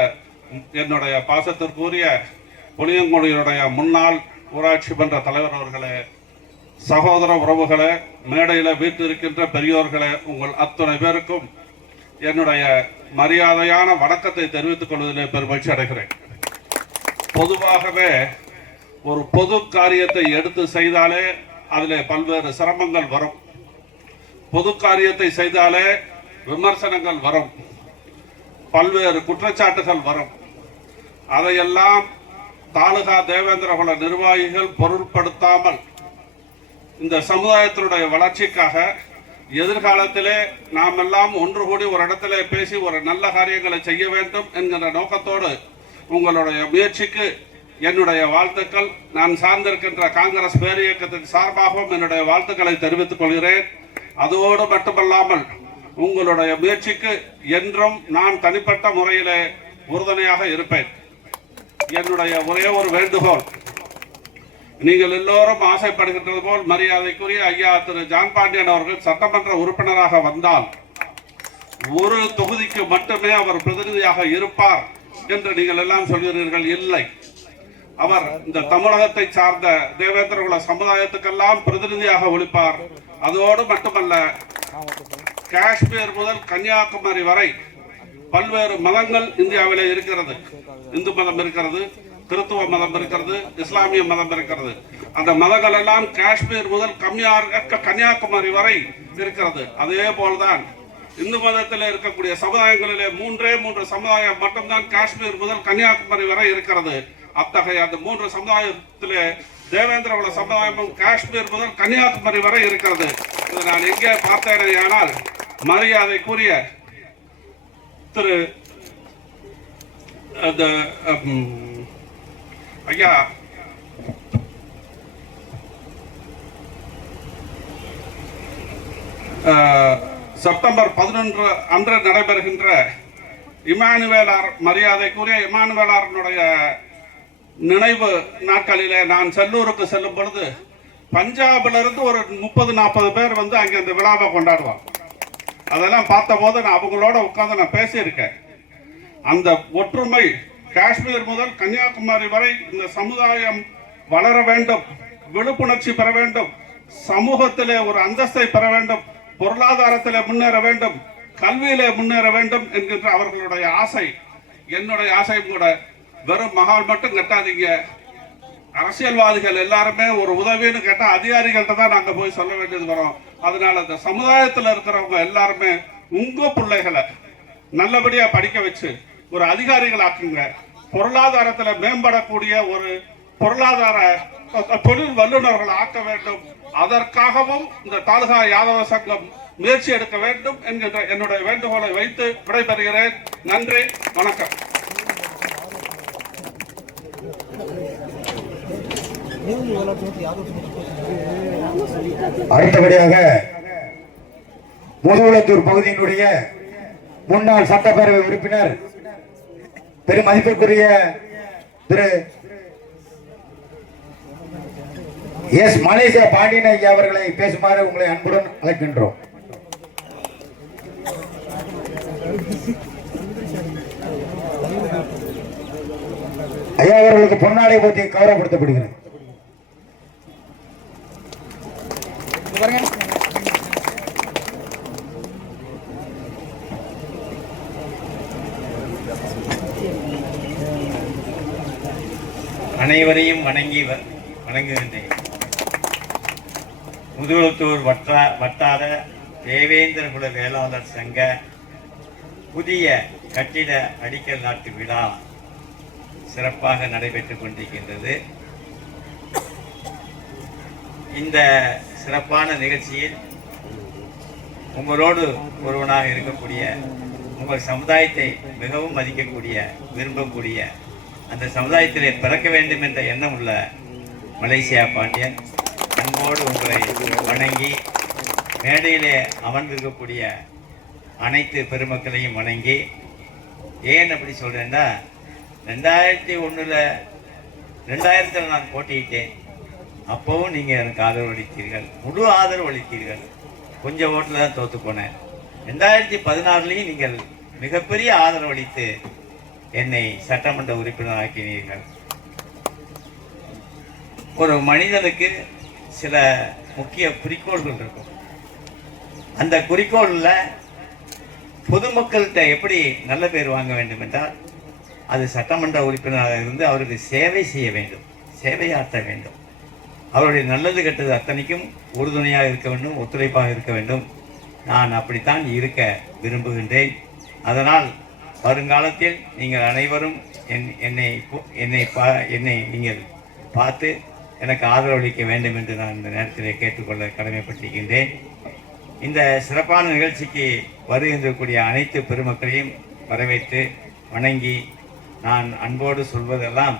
என்னுடைய பாசத்திற்குரிய புளியங்குடியினுடைய முன்னாள் ஊராட்சி மன்ற தலைவர் அவர்களே, சகோதர உறவுகளே, மேடையில் வீட்டிருக்கின்ற பெரியோர்களே, உங்கள் அத்தனை பேருக்கும் என்னுடைய மரியாதையான வணக்கத்தை தெரிவித்துக் கொள்வதிலே பெருமகிழ்ச்சி அடைகிறேன். பொதுவாகவே ஒரு பொது காரியத்தை எடுத்து செய்தாலே அதிலே பல்வேறு சிரமங்கள் வரும். பொது காரியத்தை செய்தாலே விமர்சனங்கள் வரும், பல்வேறு குற்றச்சாட்டுகள் வரும். அதையெல்லாம் தாலுகா தேவேந்திரகுல நிர்வாகிகள் பொருட்படுத்தாமல் இந்த சமுதாயத்தினுடைய வளர்ச்சிக்காக எதிர்காலத்திலே நாம் எல்லாம் ஒன்று கூடி ஒரு இடத்திலே பேசி ஒரு நல்ல காரியங்களை செய்ய வேண்டும் என்கிற நோக்கத்தோடு உங்களுடைய முயற்சிக்கு என்னுடைய வாழ்த்துக்கள். நான் சார்ந்திருக்கின்ற காங்கிரஸ் பேரியக்கத்தின் சார்பாகவும் என்னுடைய வாழ்த்துக்களை தெரிவித்துக் கொள்கிறேன். அதோடு மட்டுமல்லாமல் உங்களுடைய முயற்சிக்கு என்றும் நான் தனிப்பட்ட முறையிலே உறுதுணையாக இருப்பேன். என்னுடைய ஒரே ஒரு வேண்டுகோள், நீங்கள் எல்லோரும் ஆசைப்படுகின்றது போல் மரியாதைக்குரிய ஐயா திரு ஜான் பாண்டியன் அவர்கள் சட்டமன்ற உறுப்பினராக வந்தால் ஒரு தொகுதிக்கு மட்டுமே அவர் பிரதிநிதியாக இருப்பார் என்று நீங்கள் எல்லாம் சொல்கிறீர்கள். இல்லை, அவர் இந்த தமிழகத்தை சார்ந்த தேவேந்திரகுல சமுதாயத்துக்கெல்லாம் பிரதிநிதியாக ஒழிப்பார். அதோடு மட்டுமல்ல, காஷ்மீர் முதல் கன்னியாகுமரி வரை பல்வேறு மதங்கள் இந்தியாவிலே இருக்கிறது. இந்து மதம் இருக்கிறது, கிறிஸ்துவ மதம் இருக்கிறது, இஸ்லாமிய மதம் இருக்கிறது. அந்த மதங்கள் எல்லாம் காஷ்மீர் முதல் கன்னியாகுமரி வரை இருக்கிறது. அதே போல்தான் இந்து மதத்தில் இருக்கக்கூடிய சமுதாயங்களிலே மூன்றே சமுதாயம் மட்டும்தான் காஷ்மீர் முதல் கன்னியாகுமரி வரை இருக்கிறது. அத்தகைய அந்த 3 சமுதாயத்திலே தேவேந்திரகுல சமுதாயமும் காஷ்மீர் முதல் கன்னியாகுமரி வரை இருக்கிறது. இதை நான் எங்கே பார்த்தேனால் மரியாதைக்குரிய திரு ஐயா செப்டம்பர் 11 அன்று நடைபெறுகின்ற இமானுவேலார் மரியாதைக்குரிய இமானுவேலாரனுடைய நினைவு நாட்களிலே நான் செல்லூருக்கு செல்லும் பொழுது பஞ்சாபிலிருந்து ஒரு 30-40 பேர் வந்து அங்கே அந்த விழாவை கொண்டாடுவாங்க. அதெல்லாம் பார்த்த போது நான் அவங்களோட உட்கார்ந்து நான் பேசியிருக்கேன். அந்த ஒற்றுமை காஷ்மீர் முதல் கன்னியாகுமரி வரை இந்த சமுதாயம் வளர வேண்டும், விழிப்புணர்ச்சி பெற வேண்டும், சமூகத்திலே ஒரு அந்தஸ்தை பெற வேண்டும், பொருளாதாரத்திலே முன்னேற வேண்டும், கல்வியிலே முன்னேற வேண்டும் என்கின்ற அவர்களுடைய ஆசை. என்னுடைய ஆசையும் கூட. வெறும் மகால் மட்டும் கட்டாதீங்க. அரசியல்வாதிகள் எல்லாருமே ஒரு உதவின்னு கேட்டால் அதிகாரிகள்கிட்ட தான் நாங்கள் போய் சொல்ல வேண்டியது வரோம். அதனால இந்த சமுதாயத்தில் இருக்கிறவங்க எல்லாருமே உங்க பிள்ளைகளை நல்லபடியா படிக்க வச்சு ஒரு அதிகாரிகள் ஆக்குங்க. பொருளாதாரத்தில் மேம்படக்கூடிய ஒரு பொருளாதார தொழில் வல்லுநர்கள் ஆக்க வேண்டும். அதற்காகவும் இந்த தாலுகா யாதவ சங்கம் முயற்சி எடுக்க வேண்டும் என்கின்ற என்னுடைய வேண்டுகோளை வைத்து விடைபெறுகிறேன். நன்றி, வணக்கம். அடுத்தபடியாக முதுகுளத்தூர் பகுதியினுடைய முன்னாள் சட்டப்பேரவை உறுப்பினர் பெருமதிப்பிற்குரிய திரு எஸ் மலேசியா பாண்டியன் ஐயா அவர்களை பேசுமாறு உங்களை அன்புடன் அழைக்கின்றோம். ஐயா அவர்களுக்கு பொன்னாடை போட்டி கௌரவப்படுத்தப்படுகிறது. அனைவரையும் வணங்குகின்றேன். முதுகுளத்தூர் வட்டார தேவேந்திர குல வேளாளர் சங்க புதிய கட்டிட அடிக்கல் நாட்டு விழா சிறப்பாக நடைபெற்றுக் கொண்டிருக்கின்றது. இந்த சிறப்பான நிகழ்ச்சியில் உங்களோடு ஒருவனாக இருக்கக்கூடிய, உங்கள் சமுதாயத்தை மிகவும் மதிக்கக்கூடிய, விரும்பக்கூடிய, அந்த சமுதாயத்திலே பிறக்க வேண்டும் என்ற எண்ணம் உள்ள மலேசியா பாண்டியன் அன்போடு உங்களை வணங்கி, மேடையிலே அமர்ந்திருக்கக்கூடிய அனைத்து பெருமக்களையும் வணங்கி, ஏன் அப்படி சொல்றேன்னா, 2001 நான் போட்டியிட்டேன். அப்பவும் நீங்க எனக்கு ஆதரவு அளித்தீர்கள், முழு ஆதரவு அளித்தீர்கள். கொஞ்சம் ஓட்டில் தான் தோத்து போனேன். 2016 நீங்கள் மிகப்பெரிய ஆதரவு அளித்து என்னை சட்டமன்ற உறுப்பினர் ஆக்கினீர்கள். ஒரு மனிதனுக்கு சில முக்கிய குறிக்கோள்கள் இருக்கும். அந்த குறிக்கோளில் பொதுமக்கள்கிட்ட எப்படி நல்ல பேர் வாங்க வேண்டும் என்றால், அது சட்டமன்ற உறுப்பினராக இருந்து அவருக்கு சேவை செய்ய வேண்டும், சேவையாற்ற வேண்டும். அவருடைய நல்லது கெட்டது அத்தனைக்கும் உறுதுணையாக இருக்க வேண்டும், ஒத்துழைப்பாக இருக்க வேண்டும். நான் அப்படித்தான் இருக்க விரும்புகின்றேன். அதனால் வருங்காலத்தில் நீங்கள் அனைவரும் என்னை நீங்கள் பார்த்து எனக்கு ஆதரவளிக்க வேண்டும் என்று நான் இந்த நேரத்தில் கேட்டுக்கொள்ள கடமைப்பட்டிருக்கின்றேன். இந்த சிறப்பான நிகழ்ச்சிக்கு வருகின்றக்கூடிய அனைத்து பெருமக்களையும் வரவேற்று வணங்கி, நான் அன்போடு சொல்வதெல்லாம்,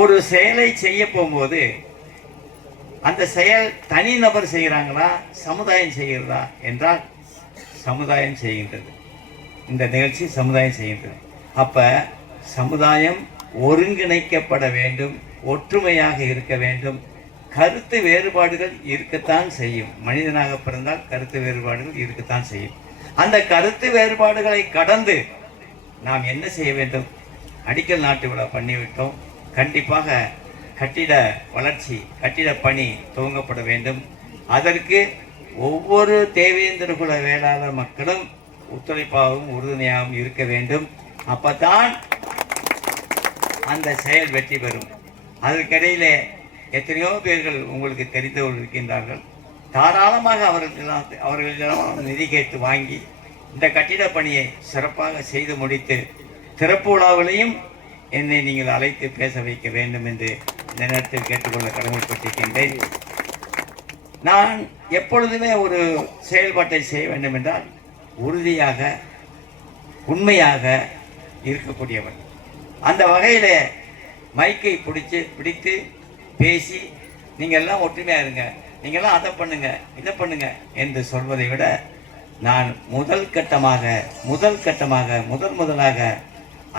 ஒரு செயலை செய்ய போகும்போது அந்த செயல் தனிநபர் செய்கிறாங்களா, சமுதாயம் செய்கிறதா என்றால் சமுதாயம் செய்கின்றது. இந்த நிகழ்ச்சி சமுதாயம் செய்கின்றது. அப்ப சமுதாயம் ஒருங்கிணைக்கப்பட வேண்டும், ஒற்றுமையாக இருக்க வேண்டும். கருத்து வேறுபாடுகள் இருக்கத்தான் செய்யும். மனிதனாக பிறந்தால் கருத்து வேறுபாடுகள் இருக்கத்தான் செய்யும். அந்த கருத்து வேறுபாடுகளை கடந்து நாம் என்ன செய்ய வேண்டும்? அடிக்கல் நாட்டு விழா பண்ணிவிட்டோம். கண்டிப்பாக கட்டிட வளர்ச்சி, கட்டிட பணி துவங்கப்பட வேண்டும். அதற்கு ஒவ்வொரு தேவேந்திர குல வேளாளர் மக்களும் ஒத்துழைப்பாகவும் உறுதுணையாகவும் இருக்க வேண்டும். அப்பதான் அந்த செயல் வெற்றி பெறும். அதற்கிடையிலே எத்தனையோ பேர்கள் உங்களுக்கு தெரிந்தவர்கள் இருக்கின்றார்கள். தாராளமாக அவர்களிடம் நிதி கேட்டு வாங்கி இந்த கட்டிட பணியை சிறப்பாக செய்து முடித்து திறப்பு விழாவிலையும் என்னை நீங்கள் அழைத்து பேச வைக்க வேண்டும் என்று இந்த நேரத்தில் கேட்டுக்கொள்ள கடமைப்பட்டிருக்கின்றேன். நான் எப்பொழுதுமே ஒரு செயல்பாட்டை செய்ய வேண்டும் என்றால் உறுதியாக, உண்மையாக இருக்கக்கூடியவன். அந்த வகையில் மைக்கை பிடித்து பேசி நீங்கள்லாம் ஒற்றுமையாக இருங்க, நீங்கள்லாம் அதை பண்ணுங்க, இதை பண்ணுங்க என்று சொல்வதை விட, நான் முதல் கட்டமாக முதலாக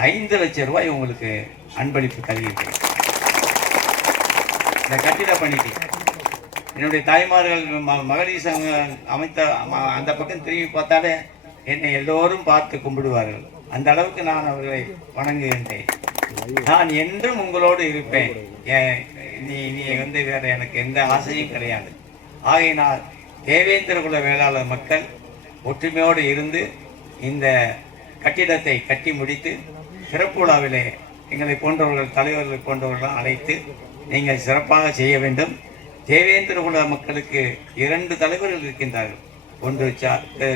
5 லட்சம் ரூபாய் உங்களுக்கு அன்பளிப்பு தருகிறேன். இந்த கட்டிட பணிக்கு என்னுடைய தாய்மார்கள் மகளிர் சங்கம் அமைத்த அந்த பக்கம் திரும்பி பார்த்தாலே என்னை எல்லோரும் பார்த்து கும்பிடுவார்கள். அந்த அளவுக்கு நான் அவர்களை வணங்குகின்றேன். நான் என்றும் உங்களோடு இருப்பேன். நீ வேற எனக்கு எந்த ஆசையும் கிடையாது. ஆகையினால் தேவேந்திர குல வேளாளர் மக்கள் ஒற்றுமையோடு இருந்து இந்த கட்டிடத்தை கட்டி முடித்து சிறப்பு விழாவிலே எங்களை போன்றவர்கள், தலைவர்கள் போன்றவர்கள் அழைத்து நீங்கள் சிறப்பாக செய்ய வேண்டும். தேவேந்திர குல மக்களுக்கு 2 தலைவர்கள் இருக்கின்றார்கள். ஒன்று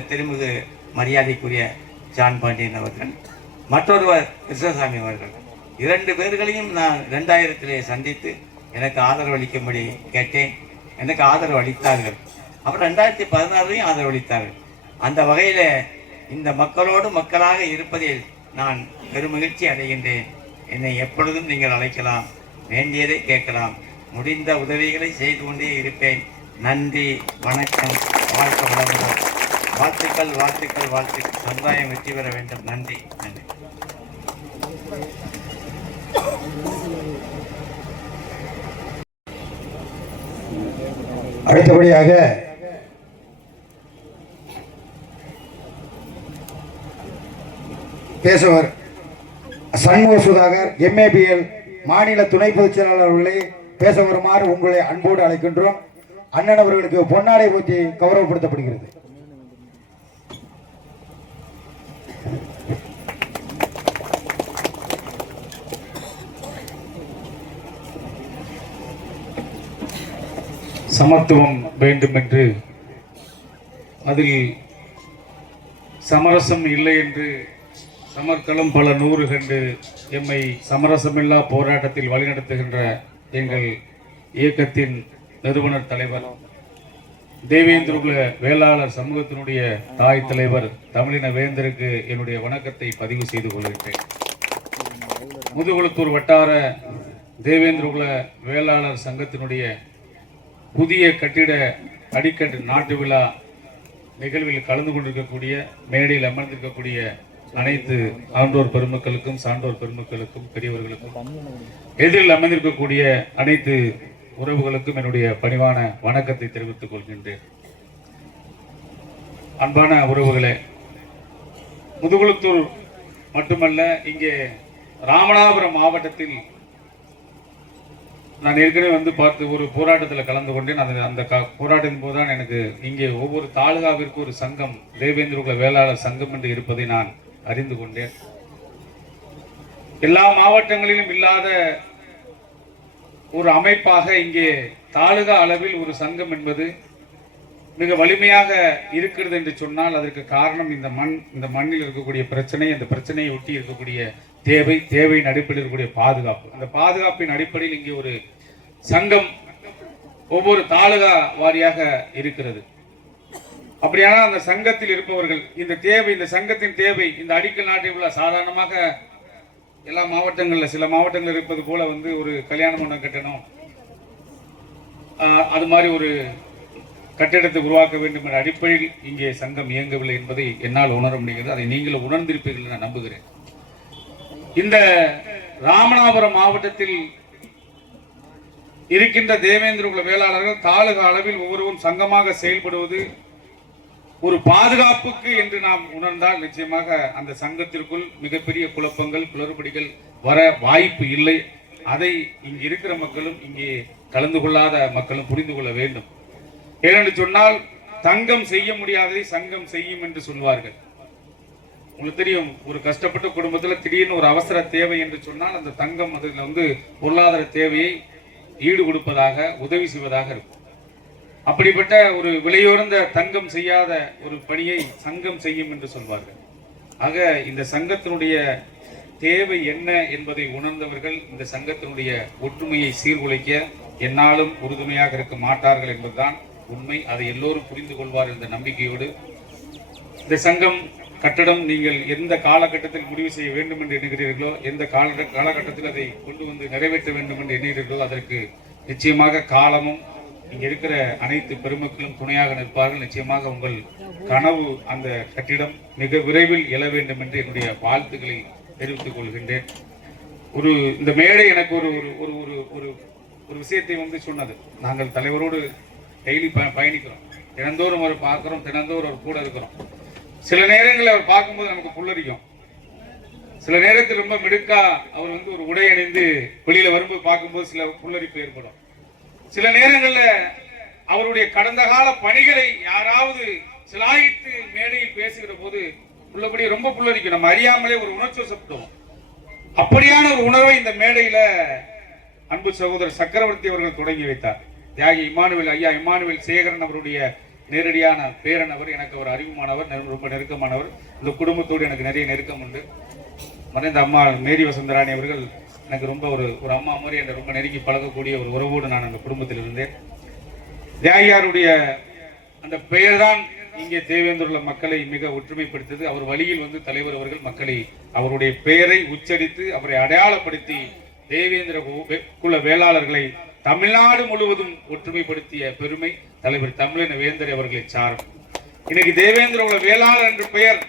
திருமிகு மரியாதைக்குரிய ஜான் பாண்டியன் அவர்கள், மற்றொருவர் கிருஷ்ணசாமி அவர்கள். 2 பேர்களையும் நான் 2000 சந்தித்து எனக்கு ஆதரவு அளிக்கும்படி கேட்டேன். எனக்கு ஆதரவு அளித்தார்கள். அப்புறம் 2016 ஆதரவு அளித்தார்கள். அந்த வகையில் இந்த மக்களோடு மக்களாக இருப்பதில் நான் பெருமகிழ்ச்சி அடைகின்றேன். என்னை எப்பொழுதும் நீங்கள் அழைக்கலாம், வேண்டியதை கேட்கலாம், முடிந்த உதவிகளை செய்து கொண்டே இருப்பேன். நன்றி, வணக்கம். வாழ்க்கை வளமுடன். வாழ்த்துக்கள் வாழ்த்துக்கள் வாழ்த்துக்கள். சமுதாயம் வெற்றி பெற வேண்டும். நன்றி நன்றி. அடுத்தபடியாக பேசுவர் சண்முக சுதாகர் MABL மாநில துணை பொதுச் செயலாளர் அவர்களே பேச வருமாறு உங்களை அன்போடு அழைக்கின்றோம். அண்ணன் அவர்களுக்கு பொன்னாடை போற்றி கௌரவப்படுத்தப்படுகிறது. சமத்துவம் வேண்டும் என்று, அதில் சமரசம் இல்லை என்று சமர்க்களம் பல நூறு கண்டு எம்மை சமரசமில்லா போராட்டத்தில் வழிநடத்துகின்ற எங்கள் இயக்கத்தின் நிறுவனர் தலைவர், தேவேந்திரகுல வேளாளர் சமூகத்தினுடைய தாய் தலைவர் தமிழின வேந்தருக்கு என்னுடைய வணக்கத்தை பதிவு செய்து கொள்கின்றேன். முதுகுளத்தூர் வட்டார தேவேந்திரகுல வேளாளர் சங்கத்தினுடைய புதிய கட்டிட அடிக்கட்டு நாட்டு விழா நிகழ்வில் கலந்து கொண்டிருக்கக்கூடிய, மேடையில் அமர்ந்திருக்கக்கூடிய அனைத்து ஆண்டோர் பெருமக்களுக்கும், சான்றோர் பெருமக்களுக்கும், பெரியவர்களுக்கும், எதிரில் அமர்ந்திருக்கக்கூடிய அனைத்து உறவுகளுக்கும் என்னுடைய பணிவான வணக்கத்தை தெரிவித்துக் கொள்கின்றேன். அன்பான உறவுகளே, முதுகுளத்தூர் மட்டுமல்ல, இங்கே ராமநாதபுரம் மாவட்டத்தில் நான் ஏற்கனவே வந்து பார்த்து ஒரு போராட்டத்தில் கலந்து கொண்டேன். அந்த போராட்டத்தின் போதுதான் எனக்கு இங்கே ஒவ்வொரு தாலுகாவிற்கு ஒரு சங்கம், தேவேந்திரகுல வேளாளர் சங்கம் என்று இருப்பதை நான் அறிந்து கொண்டேன். எல்லா மாவட்டங்களிலும் இல்லாத ஒரு அமைப்பாக இங்கே தாலுகா அளவில் ஒரு சங்கம் என்பது மிக வலிமையாக இருக்கிறது என்று சொன்னால் அதற்கு காரணம் இந்த மண்ணில் இருக்கக்கூடிய பிரச்சனை, அந்த பிரச்சனையை ஒட்டி இருக்கக்கூடிய தேவையின் அடிப்படையில் இருக்கக்கூடிய பாதுகாப்பு. அந்த பாதுகாப்பின் அடிப்படையில் இங்கே ஒரு சங்கம் ஒவ்வொரு தாலுகா வாரியாக இருக்கிறது. அப்படியானால் அந்த சங்கத்தில் இருப்பவர்கள் இந்த சங்கத்தின் தேவை, இந்த அடிக்கல் நாட்டை உள்ள சாதாரணமாக எல்லா மாவட்டங்களில் சில மாவட்டங்கள் இருப்பது போல வந்து ஒரு கல்யாண மண்டபம் கட்டணும், அது மாதிரி ஒரு கட்டிடத்தை உருவாக்க வேண்டும் என்ற அடிப்படையில் இங்கே சங்கம் இயங்கவில்லை என்பதை என்னால் உணர முடிகிறது. அதை நீங்கள் உணர்ந்திருப்பீர்கள் நான் நம்புகிறேன். இந்த ராமநாதபுரம் மாவட்டத்தில் இருக்கின்ற தேவேந்திரகுல வேளாளர்கள் தாலுகா அளவில் ஒவ்வொருவரும் சங்கமாக செயல்படுவது ஒரு பாதுகாப்புக்கு என்று நாம் உணர்ந்தால் நிச்சயமாக அந்த சங்கத்திற்குள் மிகப்பெரிய குழப்பங்கள், குளறுபடிகள் வர வாய்ப்பு இல்லை. அதை இங்கு இருக்கிற மக்களும், இங்கே கலந்து கொள்ளாத மக்களும் புரிந்து கொள்ள வேண்டும். ஏனென்று சொன்னால், தங்கம் செய்ய முடியாததை சங்கம் செய்யும் என்று சொல்வார்கள். உங்களுக்கு தெரியும், ஒரு கஷ்டப்பட்ட குடும்பத்தில் திடீர்னு ஒரு அவசர தேவை என்று சொன்னால் அந்த தங்கம் அதில் வந்து பொருளாதார தேவையை ஈடு கொடுப்பதாக, உதவி செய்வதாக இருக்கும். அப்படிப்பட்ட ஒரு விலையுறந்த தங்கம் செய்யாத ஒரு பணியை சங்கம் செய்யும் என்று சொல்வார்கள். ஆக இந்த சங்கத்தினுடைய தேவை என்ன என்பதை உணர்ந்தவர்கள் இந்த சங்கத்தினுடைய ஒற்றுமையை சீர்குலைக்க என்னாலும் உறுதுணையாக இருக்க மாட்டார்கள் என்பதுதான் உண்மை. அதை எல்லோரும் புரிந்து கொள்வார் என்ற நம்பிக்கையோடு இந்த சங்கம் கட்டடம் நீங்கள் எந்த காலகட்டத்தில் முடிவு செய்ய வேண்டும் என்று எண்ணுகிறீர்களோ, எந்த காலகட்டத்தில் அதை கொண்டு வந்து நிறைவேற்ற வேண்டும் என்று எண்ணுகிறீர்களோ அதற்கு நிச்சயமாக காலமும் இங்க இருக்கிற அனைத்து பெருமக்களும் துணையாக நிற்பார்கள். நிச்சயமாக உங்கள் கனவு அந்த கட்டிடம் மிக விரைவில் எழ வேண்டும் என்று என்னுடைய வாழ்த்துக்களை தெரிவித்துக் கொள்கின்றேன். இந்த மேடை எனக்கு ஒரு ஒரு ஒரு ஒரு ஒரு விஷயத்தை வந்து சொன்னது. நாங்கள் தலைவரோடு டெய்லி பயணிக்கிறோம், தினந்தோறும் அவர் பார்க்கிறோம், தினந்தோறும் அவர் கூட இருக்கிறோம். சில நேரங்களில் அவர் பார்க்கும்போது நமக்கு புல்லரிக்கும். சில நேரத்தில் ரொம்ப மிடுக்கா அவர் வந்து ஒரு உடை அணிந்து வெளியில வரும்போது பார்க்கும்போது சில புல்லரிப்பு ஏற்படும். சில நேரங்களில் அவருடைய கடந்த கால பணிகளை யாராவது சிலாயித்து மேடையில் பேசுகிற போது உள்ளபடி ரொம்ப புல்லரிக்கும். நம்ம அறியாமலே ஒரு உணர்ச்சி வசப்படுவோம். அப்படியான ஒரு உணர்வை இந்த மேடையில அன்பு சகோதரர் சக்கரவர்த்தி அவர்கள் தொடங்கி வைத்தார். தியாகி ஐயா இமானுவேல் சேகரன் அவருடைய நேரடியான பேரன் அவர். எனக்கு ஒரு அறிவுமானவர், ரொம்ப நெருக்கமானவர். இந்த குடும்பத்தோடு எனக்கு நிறைய நெருக்கம் உண்டு. மறைந்த அம்மா மேரி வசந்தராணி அவர்கள் எனக்கு ரொம்ப ஒரு அம்மா மாதிரி என்னை ரொம்ப நெருங்கி பழகக்கூடிய ஒரு உறவோடு நான் அந்த குடும்பத்தில் இருந்தேன். தியாகியாருடைய அந்த பெயர் தான் இங்கே தேவேந்திரகுல மக்களை மிக ஒற்றுமைப்படுத்தது. அவர் வழியில் வந்து தலைவர் அவர்கள் மக்களை அவருடைய பெயரை உச்சரித்து அவரை அடையாளப்படுத்தி தேவேந்திர குல வேளாளர்களை தமிழ்நாடு முழுவதும் ஒற்றுமைப்படுத்திய பெருமை தலைவர் தமிழின வேந்தர் அவர்களை சாரும். இன்னைக்கு தேவேந்திர குல வேளாளர் என்று பெயர்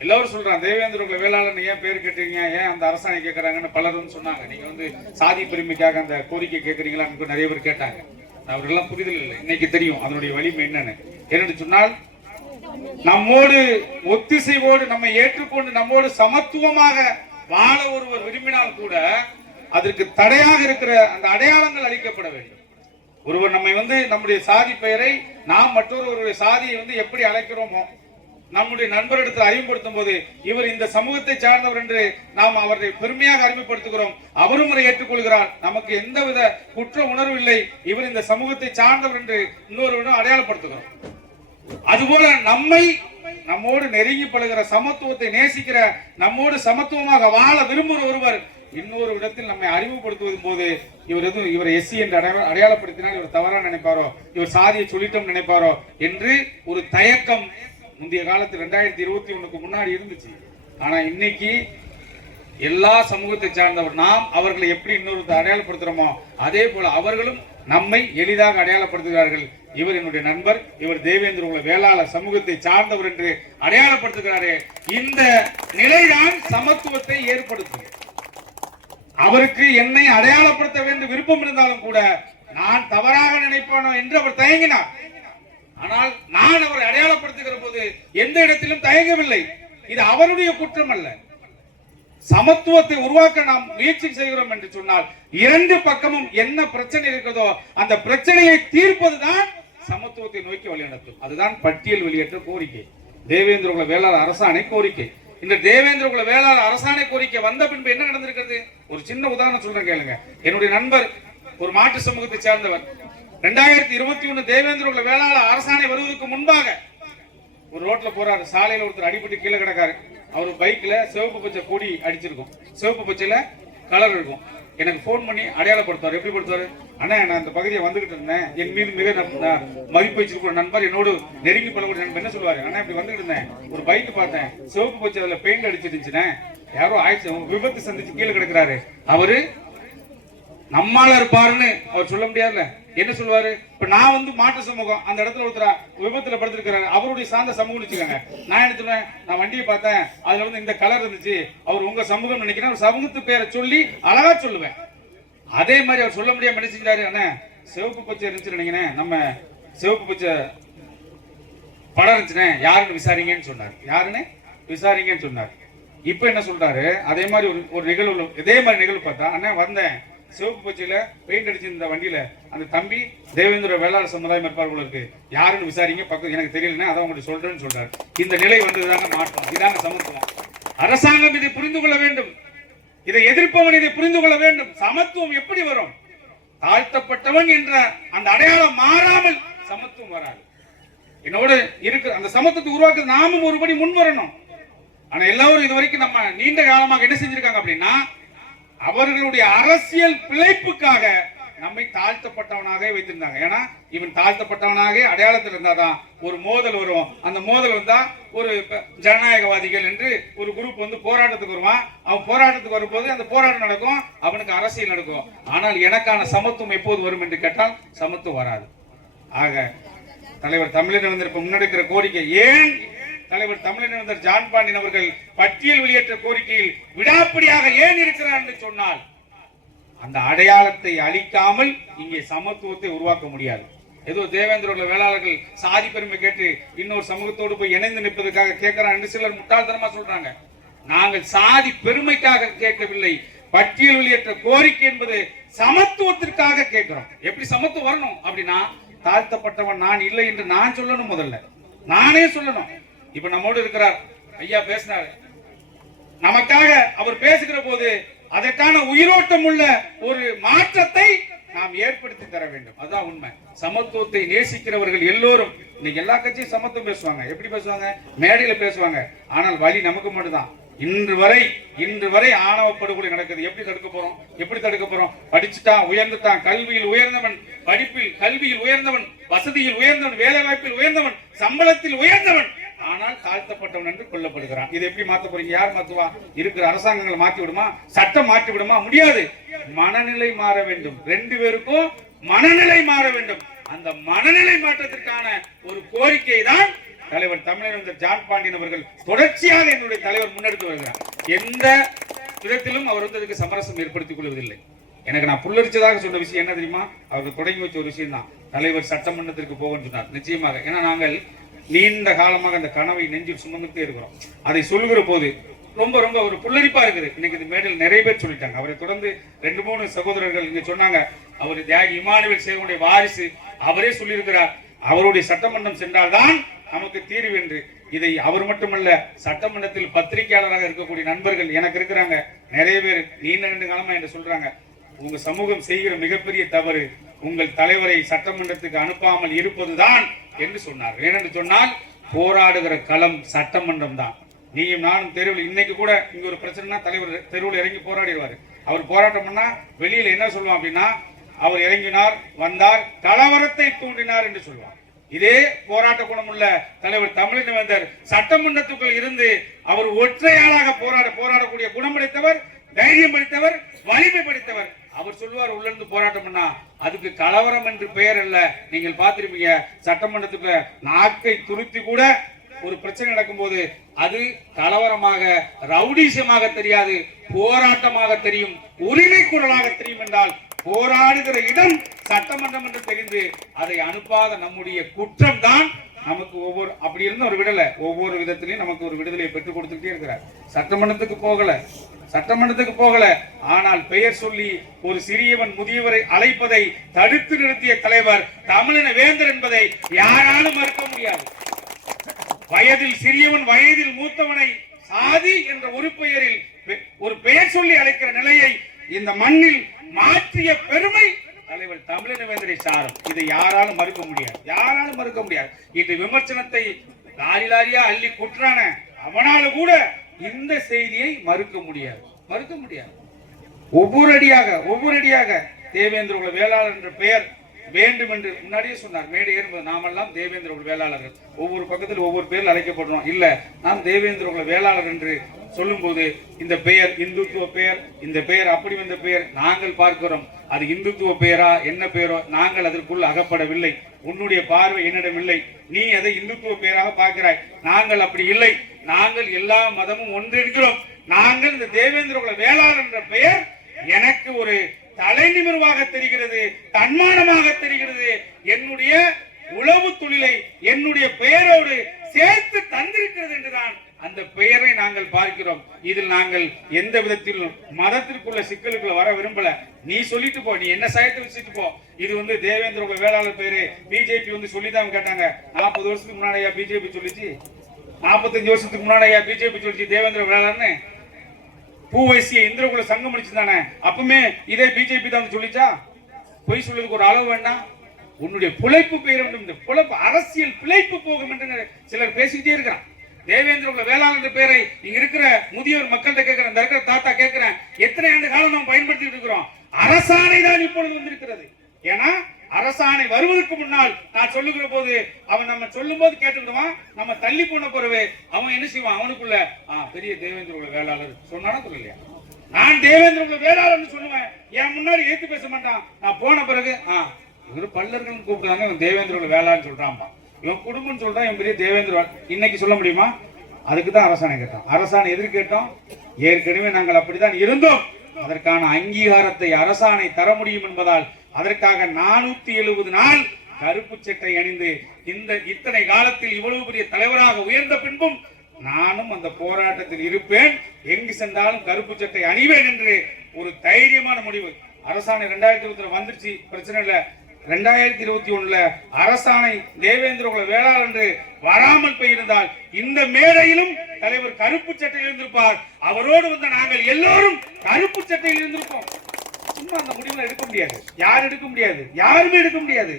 எல்லாரும் சொல்றாங்க. தேவேந்திர குல வேளாளர் ஏன் பேர் கேட்டீங்க, ஏன் அந்த அரசாணை கேட்கறாங்கன்னு பலரும் சொன்னாங்க. நீங்க சாதி பெருமைக்காக அந்த கோரிக்கை கேட்கறீங்களான்னு நிறைய பேர் கேட்டாங்க. அவர்களெல்லாம் புரிதல் இல்லை. இன்னைக்கு தெரியும் அதனுடைய வலிமை என்னன்னு. என்னன்னு சொன்னால், நம்மோடு ஒத்திசைவோடு நம்மை ஏற்றுக்கொண்டு நம்மோடு சமத்துவமாக வாழ ஒருவர் விரும்பினால் கூட அதற்கு தடையாக இருக்கிற அந்த அடையாளங்கள் அளிக்கப்பட வேண்டும். ஒருவர் நம்மை நம்முடைய சாதி பெயரை நாம் மற்றொருவருடைய சாதியை எப்படி அழைக்கிறோமோ, நம்முடைய நண்பரிடத்தில் அறிமுகப்படுத்தும் போது இவர் இந்த சமூகத்தை சார்ந்தவர் என்று நாம் அவரை பெருமையாக அறிமுகப்படுத்துகிறோம். அவரும் முறை ஏற்றுக்கொள்கிறார். நமக்கு எந்தவித குற்ற உணர்வு இல்லை. இவர் இந்த சமூகத்தை சார்ந்தவர் என்று இன்னொருவரும் அடையாளப்படுத்துகிறோம். அதுபோல நம்மோடு நெருங்கி பழகிற, சமத்துவத்தை நேசிக்கிற, நம்மோடு சமத்துவமாக வாழ விரும்புகிற ஒருவர் இன்னொரு இடத்தில் நம்மை அறிமுகப்படுத்துவதும் போது இவர் எஸ்சி என்று அடையாளப்படுத்தினால் இவர் தவறா நினைப்பாரோ, இவர் சாதியை சொல்லிட்டோம் நினைப்பாரோ என்று ஒரு தயக்கம் முந்தைய காலத்தில் 2021க்கு முன்னாடி இருந்துச்சு. ஆனா இன்னைக்கு எல்லா சமூகத்தை சார்ந்தவர் நாம் அவர்களை எப்படி இன்னொரு அடையாளப்படுத்துறோமோ அதே போல அவர்களும் நம்மை எளிதாக அடையாளப்படுத்துகிறார்கள். இவர் என்னுடைய நண்பர், இவர் தேவேந்திர குல வேளாளர் சமூகத்தை சார்ந்தவர் என்று அடையாளப்படுத்துகிறாரே, இந்த நிலைதான் சமத்துவத்தை ஏற்படுத்தும். அவருக்கு என்னை அடையாளப்படுத்த வேண்டும் விருப்பம் இருந்தாலும் கூட நான் தவறாக நினைப்பானோ என்று அவர் தயங்கினார். ஆனால் நான் அவரை அடையாளப்படுத்துகிற போது எந்த இடத்திலும் தயங்கவில்லை. இது அவருடைய குற்றம் அல்ல. சமத்துவத்தை உருவாக்க நாம் முயற்சி செய்கிறோம் என்று சொன்னால் இரண்டு பக்கமும் என்ன பிரச்சனை இருக்கிறதோ அந்த பிரச்சனையை தீர்ப்பதுதான் சமத்துவத்தை நோக்கி வழிநடத்தும். அதுதான் பட்டியல் வெளியேற்ற கோரிக்கை, தேவேந்திர குல வேளாளர் அரசாணை கோரிக்கை. இந்த தேவேந்திர குல வேளாளர் அரசாணை கோரிக்கை வந்த பின்பு என்ன நடந்திருக்கிறது? ஒரு சின்ன உதாரணம் சொல்றேன் கேளுங்க. என்னுடைய நண்பர் ஒரு மாட்டு சமூகத்தை சேர்ந்தவர். 2021 தேவேந்திர குல வேளாளர் அரசாணை வருவதற்கு முன்பாக ஒரு ரோட்ல போறாரு. சாலையில ஒருத்தர் அடிபட்டு கீழே கிடக்காரு. அவர் பைக்ல சிவப்பு பச்சை கொடி அடிச்சிருக்கும், சிவப்பு பச்சையில கலர் இருக்கும். எனக்கு போன் பண்ணி அடையாளப்படுத்துவார். எப்படி படுத்துவாரு? அண்ணா, நான் அந்த பகுதியை வந்துகிட்டு இருந்தேன், என் மீது மிக மதிப்பு வச்சிருக்கிற நண்பர், என்னோடு நெருங்கி பழக்கூடிய நண்பர் என்ன சொல்லுவாரு? அண்ணா, இப்படி வந்துகிட்டு இருந்தேன், ஒரு பைக் பார்த்தேன், சிவப்பு பச்சை அதுல பெயிண்ட் அடிச்சிருந்துச்சுன்னா யாரோ ஆயிடுச்சு, விபத்து சந்திச்சு கீழே கிடக்குறாரு. அவரு நம்மால இருப்பாருன்னு அவர் சொல்ல முடியாதுல்ல. என்ன சொல்லுவாரு? இப்ப நான் மாட்டு சமூகம், அந்த இடத்துல ஒருத்தர் விபத்துல படுத்திருக்கிறாரு, அவருடைய சார்ந்த சமூகம் வச்சுக்காங்க. நான் என்ன சொல்லுவேன்? நான் வண்டியை பார்த்தேன், அதுல இந்த கலர் இருந்துச்சு, அவர் உங்க சமூகம் நினைக்கிறேன், சமூகத்து பேரை சொல்லி அழகா சொல்லுவேன். அதே மாதிரி அவர் சொல்ல முடியாம என்ன செஞ்சாரு? அண்ணா, சிவப்பு பச்சை இருந்துச்சு நினைக்கிறேன், நம்ம சிவப்பு பச்சை படம் இருந்துச்சுனே, யாருன்னு விசாரிங்கன்னு சொன்னார். யாருன்னு விசாரிங்கன்னு சொன்னார். இப்ப என்ன சொல்றாரு? அதே மாதிரி ஒரு நிகழ்வு, இதே மாதிரி நிகழ்வு பார்த்தா, அண்ணா வந்தேன், சிவப்பு பச்சையில பெயிண்ட் அடிச்சிருந்த வண்டியில அந்த தம்பி தேவேந்திர வேளாளர் சமுதாயம் இருப்பார் போல இருக்கு, யாருன்னு விசாரிங்க, பக்கம் எனக்கு தெரியலன்னா அதான் உங்களுக்கு சொல்றேன்னு சொல்றாரு. இந்த நிலை வந்ததுதாங்க மாற்றம். இதாங்க சமத்துவம். அரசாங்கம் இதை புரிந்து கொள்ள வேண்டும். இதை எதிர்ப்பவன் இதை புரிந்து கொள்ள வேண்டும். சமத்துவம் எப்படி வரும்? தாழ்த்தப்பட்டவன் என்ற அந்த அடையாளம் மாறாமல் சமத்துவம் வராது. என்னோட இருக்கு அந்த சமத்துவத்தை உருவாக்க நாமும் ஒருபடி முன் வரணும். ஆனா எல்லாரும் இது வரைக்கும் நம்ம நீண்ட காலமாக என்ன செஞ்சிருக்காங்க அப்படின்னா, அவர்களுடைய அரசியல் பிழைப்புக்காக நம்மை தாழ்த்தப்பட்டவனாக வைத்திருந்தாங்க. ஏன்னா இவன் தாழ்த்தப்பட்டவனாக அடையாளத்தில் இருந்தாதான் ஒரு மோதல் வரும். அந்த மோதல் வந்தா ஒரு ஜனநாயகவாதிகள் என்று ஒரு குரூப் போராட்டத்துக்கு வருவான். அவன் போராட்டத்துக்கு வரும்போது அந்த போராட்டம் நடக்கும், அவனுக்கு அரசியல் நடக்கும். ஆனால் எனக்கான சமத்துவம் எப்போது வரும் என்று கேட்டால் சமத்துவம் வராது. ஆக தலைவர் தமிழின முன்னெடுக்கிற கோரிக்கை, ஏன் தலைவர் தமிழின ஜான் பாண்டியன் அவர்கள் பட்டியல் வெளியேற்ற கோரிக்கையில் விடாப்பிடியாக ஏன் இருக்கிறார் என்று சொன்னால், அந்த அடையாளத்தை அளிக்காமல் இங்கே சமத்துவத்தை உருவாக்க முடியாது. ஏதோ தேவேந்திர குல வேளாளர்கள் சாதி பெருமை கேட்டு இன்னொரு சமூகத்தோடு போய் இணைந்து நிற்பதற்காக கேட்கிறான் என்று சிலர் முட்டாள்தனமா சொல்றாங்க. நாங்கள் சாதி பெருமைக்காக கேட்கவில்லை. பட்டியல் வெளியேற்ற கோரிக்கை என்பது சமத்துவத்திற்காக கேட்கிறோம். எப்படி சமத்துவம் வரணும் அப்படின்னா, தாழ்த்தப்பட்டவன் நான் இல்லை என்று நான் சொல்லணும், முதல்ல நானே சொல்லணும். இப்ப நம்மோடு இருக்கிறார் ஐயா, பேசினார். நமக்காக அவர் பேசுகிற போது அதற்கான உயிரோட்டம் உள்ள ஒரு மாற்றத்தை நாம் ஏற்படுத்தி தர வேண்டும். அதுதான் உண்மை. சமத்துவத்தை நேசிக்கிறவர்கள் எல்லோரும் இன்னைக்கு எல்லா கட்சியும் சமத்துவம் பேசுவாங்க. எப்படி பேசுவாங்க? மேடையில பேசுவாங்க. ஆனால் வழி நமக்கு மட்டும்தான். இன்று வரை ஆணவ படுகொலை நடக்குது. எப்படி தடுக்க போறோம்? படிச்சுட்டான், உயர்ந்துட்டான், கல்வியில் உயர்ந்தவன், படிப்பில் கல்வியில் உயர்ந்தவன், வசதியில் உயர்ந்தவன், வேலை வாய்ப்பில் உயர்ந்தவன், சம்பளத்தில் உயர்ந்தவன், ஆனால் தாழ்த்தப்பட்டவன் என்று கொல்லப்படுகிறான். இது எப்படி மாத்த போறீங்க? யார் மாத்துவா? இருக்கிற அரசாங்கங்களை மாற்றி விடுமா? சட்டம் மாற்றி விடுமா? முடியாது. மனநிலை மாற வேண்டும். ரெண்டு பேருக்கும் மனநிலை மாற வேண்டும். அந்த மனநிலை மாற்றத்திற்கான ஒரு கோரிக்கை தான் தலைவர் தமிழர் ஜான் பாண்டியன் அவர்கள் தொடர்ச்சியாக என்னுடைய தலைவர் முன்னெடுத்து வருகிறார். எந்த விதத்திலும் அவர் வந்து அதுக்கு சமரசம் ஏற்படுத்திக் கொள்வதில்லை. எனக்கு நான் புல்லரிச்சதாக சொன்ன விஷயம் என்ன தெரியுமா? அவர்கள் தொடங்கி வச்ச ஒரு விஷயம் தான், தலைவர் சட்டமன்றத்திற்கு போகணும்னு சொன்னார். நிச்சயமாக, ஏன்னா நாங்கள் நீண்ட காலமாக அந்த கனவை நெஞ்சில் சுமந்துட்டே இருக்கிறோம். அதை சொல்லுகிற போது ரொம்ப ரொம்ப ஒரு புல்லரிப்பா இருக்குது. இன்னைக்கு இந்த மேடையில் நிறைய பேர் சொல்லிட்டாங்க. அவரை தொடர்ந்து 2-3 சகோதரர்கள் இங்க சொன்னாங்க, அவர் தியாகி இமானுவேல் சேகனுடைய வாரிசு. அவரே சொல்லியிருக்கிறார், அவருடைய சட்டமன்றம் சென்றால்தான் நமக்கு தீர்வு என்று. இதை அவர் மட்டுமல்ல, சட்டமன்றத்தில் பத்திரிகையாளராக இருக்கக்கூடிய நண்பர்கள் எனக்கு இருக்கிறாங்க நிறைய பேர். நீண்ட காலமா என்று சொல்றாங்க, உங்க சமூகம் செய்கிற மிகப்பெரிய தவறு உங்கள் தலைவரை சட்டமன்றத்துக்கு அனுப்பாமல் இருப்பதுதான் என்று சொன்னார். ஏனென்று சொன்னால், போராடுகிற களம் சட்டமன்றம் தான். நீயும் நானும் தெருவில் இன்னைக்கு கூட இங்க ஒரு பிரச்சனைனா தலைவர் தெருவில் இறங்கி போராடிடுவாரு. அவர் போராட்டம் பண்ணா வெளியில என்ன சொல்லுவான் அப்படின்னா, அவர் இறங்கினார், வந்தார், கலவரத்தை தூண்டினார் என்று சொல்லுவார். இதே போராட்ட குணமுள்ள தலைவர் தமிழினவேந்தர் சட்டமன்றத்துக்குள் இருந்து அவர் ஒற்றையாளாக போராடக்கூடிய குணம் படைத்தவர், தைரியம் படைத்தவர், வலிமை படைத்தவர். அவர் சொல்லுவார், உள்ள இருந்து போராட்டம் பண்ணா அதுக்கு கலவரம் என்று பெயர் அல்ல. நீங்கள் பார்த்திருப்பீங்க, சட்டமன்றத்துக்கு நாக்கை துருத்தி கூட ஒரு பிரச்சனை நடக்கும் போது அது கலவரமாக, ரவுடிசமாக தெரியாது, போராட்டமாக தெரியும், உரிமை குரலாக தெரியும். என்றால் போராடுகிற இடம் சட்டமன்றம் என்று தெரிந்து அதை அனுப்பாத நம்முடைய குற்றம் தான் நமக்கு ஒவ்வொரு அப்படி இருந்த ஒரு விடலை, ஒவ்வொரு விதத்திலையும் நமக்கு ஒரு விடுதலையை பெற்றுக் கொடுத்துட்டே இருக்கிறார். சட்டமன்றத்துக்கு போகல, ஆனால் பெயர் சொல்லி ஒரு சிறியவன் முதியவரை அழைப்பதை தடுத்து நிறுத்திய தலைவர் தமிழின வேந்தர் என்பதை யாராலும் மறுக்க முடியாது. வயதில் சிறியவன் வயதில் மூத்தவனை சாதி என்ற ஒரு பெயரில் ஒரு பெயர் சொல்லி அழைக்கிற நிலையை இந்த மண்ணில் மாற்றிய பெருமை தலைவர் தமிழினவேந்தரை சாரும். இதை யாராலும் மறுக்க முடியாது. இந்த விமர்சனத்தை லாரி லாரியா அள்ளி குற்றான அவனால கூட இந்த செய்தியை மறுக்க முடியாது. ஒவ்வொரு அடியாக தேவேந்திர குல வேளாளர் என்ற பெயர் வேண்டும் என்று முன்னாடியே சொன்னார். மேடை ஏறும்போது நாமெல்லாம் தேவேந்திர குல வேளாளர்கள், ஒவ்வொரு பக்கத்தில் ஒவ்வொரு பேரில் அழைக்கப்படுறோம். இல்ல, நாம் தேவேந்திர குல வேளாளர் என்று சொல்லும் போது இந்த பெயர் இந்துத்துவ பெயர், இந்த பெயர் அப்படி வந்த பெயர் நாங்கள் பார்க்கிறோம். அது இந்துத்துவ பெயரா என்ன பெயரோ நாங்கள் அதற்குள் அகப்படவில்லை. உன்னுடைய பார்வை என்னிடம் இல்லை, நீ அதை இந்துத்துவ பெயராக பார்க்கிறாய். நாங்கள் அப்படி இல்லை. நாங்கள் எல்லா மதமும் ஒன்றிருக்கிறோம். நாங்கள் இந்த தேவேந்திர குல வேளாளர் என்ற பெயர் எனக்கு ஒரு தலை நிமிர்வாக தெரிகிறது, தன்மானமாக தெரிகிறது. என்னுடைய உளவு தொழிலை என்னுடைய பெயரோடு சேர்த்து தந்திருக்கிறது என்றுதான் அந்த பெயரை நாங்கள் பார்க்கிறோம். இதில் நாங்கள் எந்த விதத்தில் மதத்திற்குள்ள சிக்கலுக்குள்ள வர விரும்பல. நீ சொல்லிட்டு போ, நீ என்ன சாயத்தை வச்சுட்டு போ. இது வந்து தேவேந்திர குல வேளாளர் பேரு பிஜேபி வந்து சொல்லிதான் கேட்டாங்க. 40 வருஷத்துக்கு முன்னாடியா பிஜேபி சொல்லிச்சு? 45 வருஷத்துக்கு முன்னாடியா பிஜேபி சொல்லிச்சு தேவேந்திர வேளாளர்னு? பூவைசிய இந்திரகுல சங்கம் முடிச்சுதானே, அப்பவுமே இதே பிஜேபி தான் சொல்லிச்சா? பொய் சொல்றதுக்கு ஒரு அளவு வேண்டாம். உன்னுடைய பிழைப்பு பெயரும், இந்த பிழைப்பு அரசியல் பிழைப்பு போகும் என்று சிலர் பேசிக்கிட்டே இருக்கிறான். தேவேந்திர குல வேளாளர் பேரை இங்க இருக்கிற முதியோர் மக்கள்கிட்ட கேட்கிறேன், இந்த இருக்கிற தாத்தா கேட்கிறேன், எத்தனை ஆண்டு காலம் நாம் பயன்படுத்திட்டு இருக்கிறோம்? அரசாணை தான் இப்பொழுது வந்திருக்கிறது. ஏன்னா அரசாணை வருவதற்கு முன்னால் நான் சொல்லுகிற போது அவன் நம்ம சொல்லும் போது கேட்டுக்கிடுவான். நம்ம தள்ளி போன பிறகு அவன் என்ன செய்வான்? அவனுக்குள்ள பெரிய தேவேந்திர குல வேளாளர் சொன்னானா சொல்லலையா? நான் தேவேந்திர குல வேளாளர் சொல்லுவேன், என் முன்னாடி ஏத்து பேச மாட்டான். நான் போன பிறகு இவரு பல்லர்கள் கூப்பிட்டாங்க, இவன் தேவேந்திர குல வேளாளர் சொல்றான்பா. இவன் குடும்பம் சொல்றான், இவன் பெரிய தேவேந்திர. இன்னைக்கு சொல்ல முடியுமா? அதுக்கு தான் அரசாணை கேட்டோம். அரசாணை எதிர்க்கு கேட்டோம்? ஏற்கனவே நாங்கள் அப்படித்தான் இருந்தோம். அதற்கான அங்கீகாரத்தை அரசாணை தர முடியும் என்பதால் அதற்காக 470 நாள் கருப்பு சட்டை அணிந்து இத்தனை காலத்தில் இவ்வளவு பெரிய தலைவராக உயர்ந்த பின்பும் நானும் அந்த போராட்டத்தில் இருப்பேன், எங்கு சென்றாலும் கருப்பு சட்டை அணிவேன் என்று ஒரு தைரியமான முடிவு. அரசாணை 2020 வந்துருச்சு, பிரச்சனை இல்லை. 2021 அரசாணை தேவேந்திர குல வேளாளர் என்று வராமல் போயிருந்தால் இந்த மேடையிலும் தலைவர் கருப்பு சட்டையில் இருந்திருப்பார். அவரோடு வந்த நாங்கள் எல்லோரும் கருப்பு சட்டையில் இருந்திருப்போம். சும்மா அந்த முடிவுல எடுக்க முடியாது. யாரும் எடுக்க முடியாது.